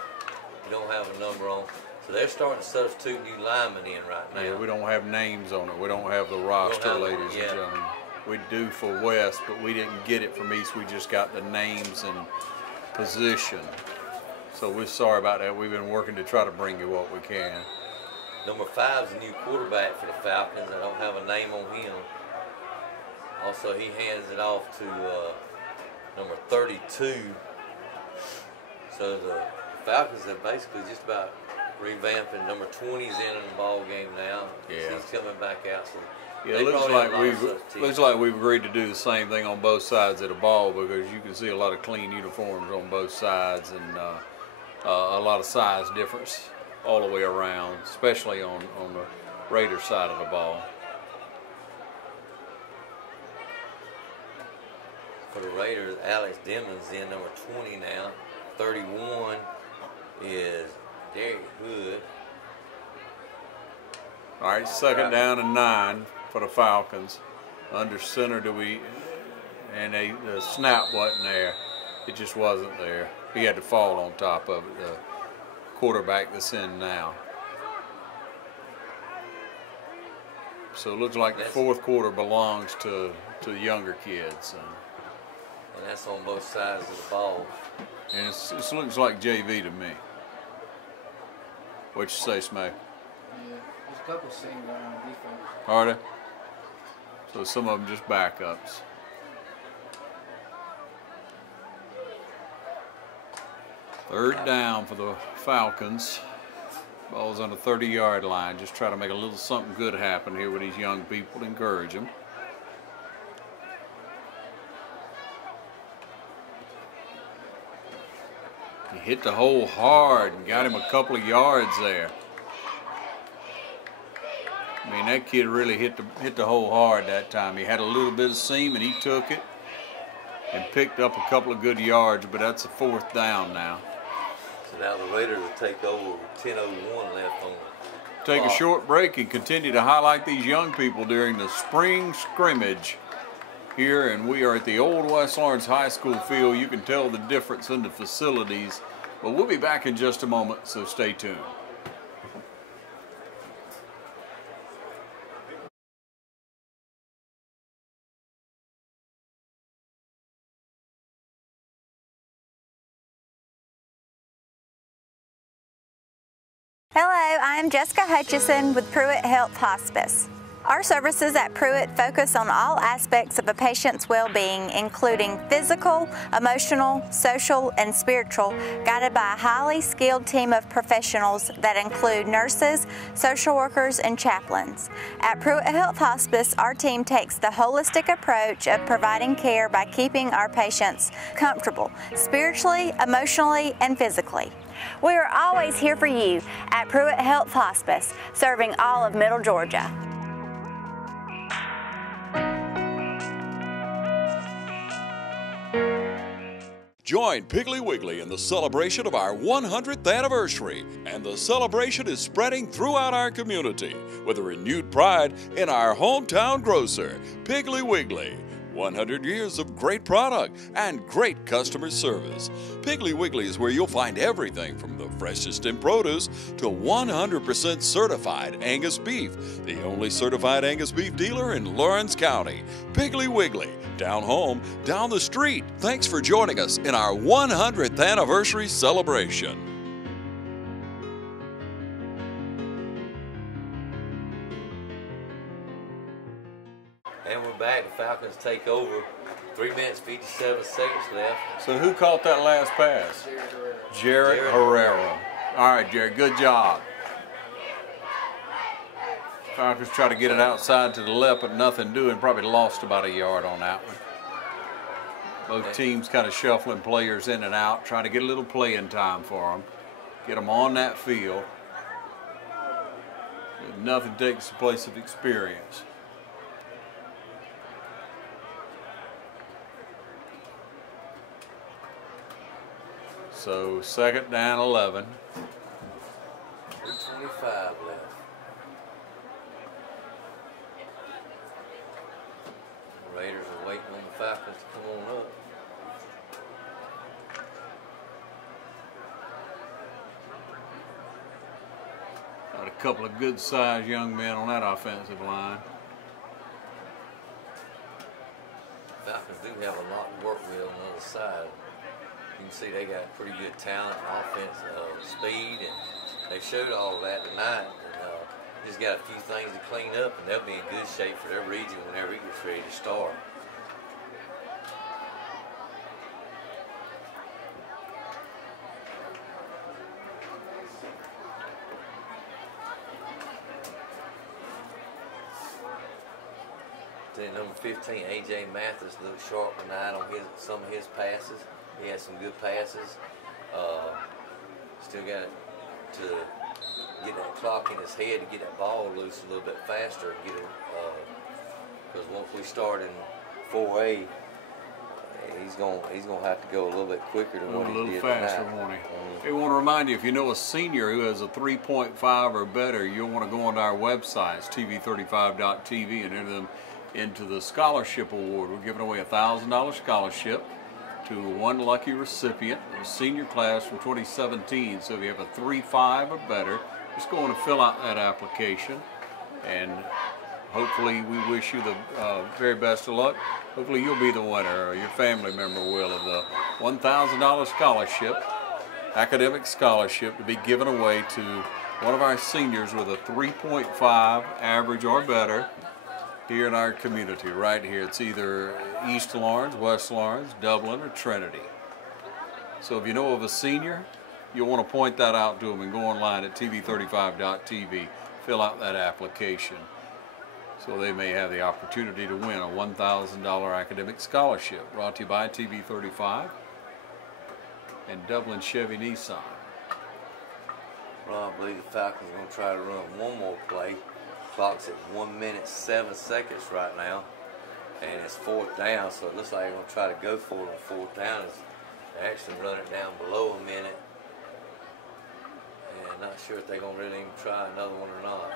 We don't have a number on. So they're starting to substitute new linemen in right now. Yeah, we don't have names on it. We don't have the roster, ladies and gentlemen. We do for West, but we didn't get it from East. We just got the names and position. So we're sorry about that. We've been working to try to bring you what we can. Number 5 is a new quarterback for the Falcons. I don't have a name on him. Also, he hands it off to number 32. So the Falcons have basically just about revamping. Number 20 is in the ball game now. Yeah. He's coming back out. So yeah, it looks like we've agreed to do the same thing on both sides of the ball, because you can see a lot of clean uniforms on both sides and a lot of size difference all the way around, especially on the Raiders side of the ball. For the Raiders, Alex Demons in number 20 now. 31 is Derek Hood. All right, second down and 9 for the Falcons. Under center, and the snap wasn't there. It just wasn't there. He had to fall on top of it, the quarterback that's in now. So it looks like the fourth quarter belongs to the younger kids. And that's on both sides of the ball. And it looks like JV to me. What you say, Smay? Yeah, there's a couple seniors on defense. Are they? So some of them just backups. Third down for the Falcons. Ball's on the 30-yard line. Just try to make a little something good happen here with these young people to encourage them. He hit the hole hard and got him a couple of yards there. I mean, that kid really hit the hole hard that time. He had a little bit of seam and he took it and picked up a couple of good yards, but that's a fourth down now. So now the Raiders will take over with 10:01 left on the Take clock. a short break and continue to highlight these young people during the spring scrimmage here, and we are at the old West Lawrence High School field. You can tell the difference in the facilities, but we'll be back in just a moment, so stay tuned. Hello, I'm Jessica Hutchison with Pruitt Health Hospice. Our services at Pruitt focus on all aspects of a patient's well-being, including physical, emotional, social, and spiritual, guided by a highly skilled team of professionals that include nurses, social workers, and chaplains. At Pruitt Health Hospice, our team takes the holistic approach of providing care by keeping our patients comfortable, spiritually, emotionally, and physically. We are always here for you at Pruitt Health Hospice, serving all of Middle Georgia. Join Piggly Wiggly in the celebration of our 100th anniversary, and the celebration is spreading throughout our community with a renewed pride in our hometown grocer, Piggly Wiggly. 100 years of great product and great customer service. Piggly Wiggly is where you'll find everything from the freshest in produce to 100% certified Angus beef, the only certified Angus beef dealer in Lawrence County. Piggly Wiggly, down home, down the street. Thanks for joining us in our 100th anniversary celebration. And we're back. The Falcons take over. 3 minutes, 57 seconds left. So who caught that last pass? Jared Herrera. All right, Jared, good job. Falcons try to get it outside to the left, but nothing doing. Probably lost about a yard on that one. Both teams kind of shuffling players in and out, trying to get a little playing time for them. Get them on that field. Nothing takes the place of experience. So 2nd down 11. 3:25 left. The Raiders are waiting on the Falcons to come on up. Got a couple of good-sized young men on that offensive line. Falcons do have a lot to work with on the other side. You can see they got pretty good talent, offense, speed, and they showed all of that tonight. And just got a few things to clean up, and they'll be in good shape for their region whenever it gets ready to start. Then number 15, A.J. Mathis, looked sharp tonight on some of his passes. He had some good passes. Still got to get that clock in his head to get that ball loose a little bit faster. Get it, because once we start in 4A, he's gonna have to go a little bit quicker than what he did tonight. A little faster, won't he? We want to remind you, if you know a senior who has a 3.5 or better, you'll want to go onto our website, it's tv35.tv, and enter them into the scholarship award. We're giving away a $1,000 scholarship to one lucky recipient, a senior class from 2017. So if you have a 3.5 or better, just go on and fill out that application, and hopefully we wish you the very best of luck. Hopefully you'll be the winner, or your family member will, of the $1,000 scholarship, academic scholarship, to be given away to one of our seniors with a 3.5 average or better here in our community, right here. It's either East Lawrence, West Lawrence, Dublin, or Trinity. So if you know of a senior, you'll want to point that out to them and go online at tv35.tv, fill out that application, so they may have the opportunity to win a $1,000 academic scholarship. Brought to you by TV35 and Dublin Chevy Nissan. Well, I believe the Falcons are going to try to run one more play. Clock's at 1 minute 7 seconds right now, and it's 4th down, so it looks like they're going to try to go for it on 4th down. They're actually running it down below a minute, and I'm not sure if they're going to really even try another one or not.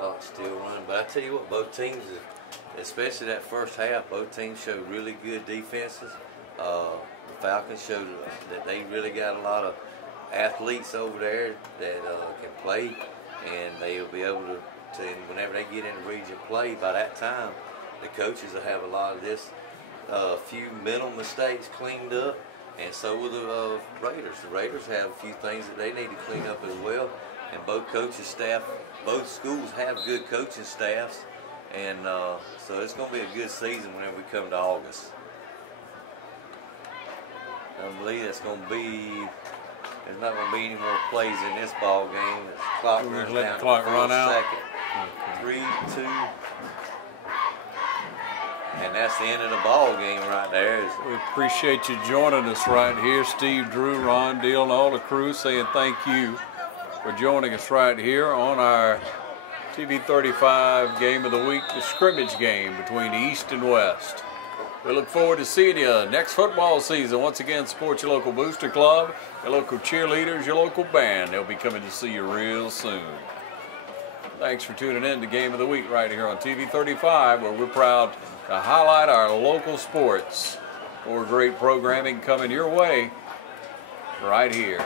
Clock's still running, but I tell you what, both teams, especially that first half, both teams showed really good defenses. The Falcons showed that they really got a lot of athletes over there that can play, and they'll be able to, whenever they get into region play, by that time, the coaches will have a lot of this a few mental mistakes cleaned up, and so will the Raiders. The Raiders have a few things that they need to clean up as well, and both coaching staff, both schools have good coaching staffs, and so it's going to be a good season whenever we come to August. I believe it's going to be. There's not going to be any more plays in this ball game. The clock runs down. Let the clock run out. Second. 3, 2. And that's the end of the ball game right there. We appreciate you joining us right here. Steve, Drew, Ron, Deal, and all the crew saying thank you for joining us right here on our TV 35 Game of the Week, the scrimmage game between East and West. We look forward to seeing you next football season. Once again, support your local booster club, your local cheerleaders, your local band. They'll be coming to see you real soon. Thanks for tuning in to Game of the Week right here on TV 35, where we're proud to highlight our local sports. More great programming coming your way right here.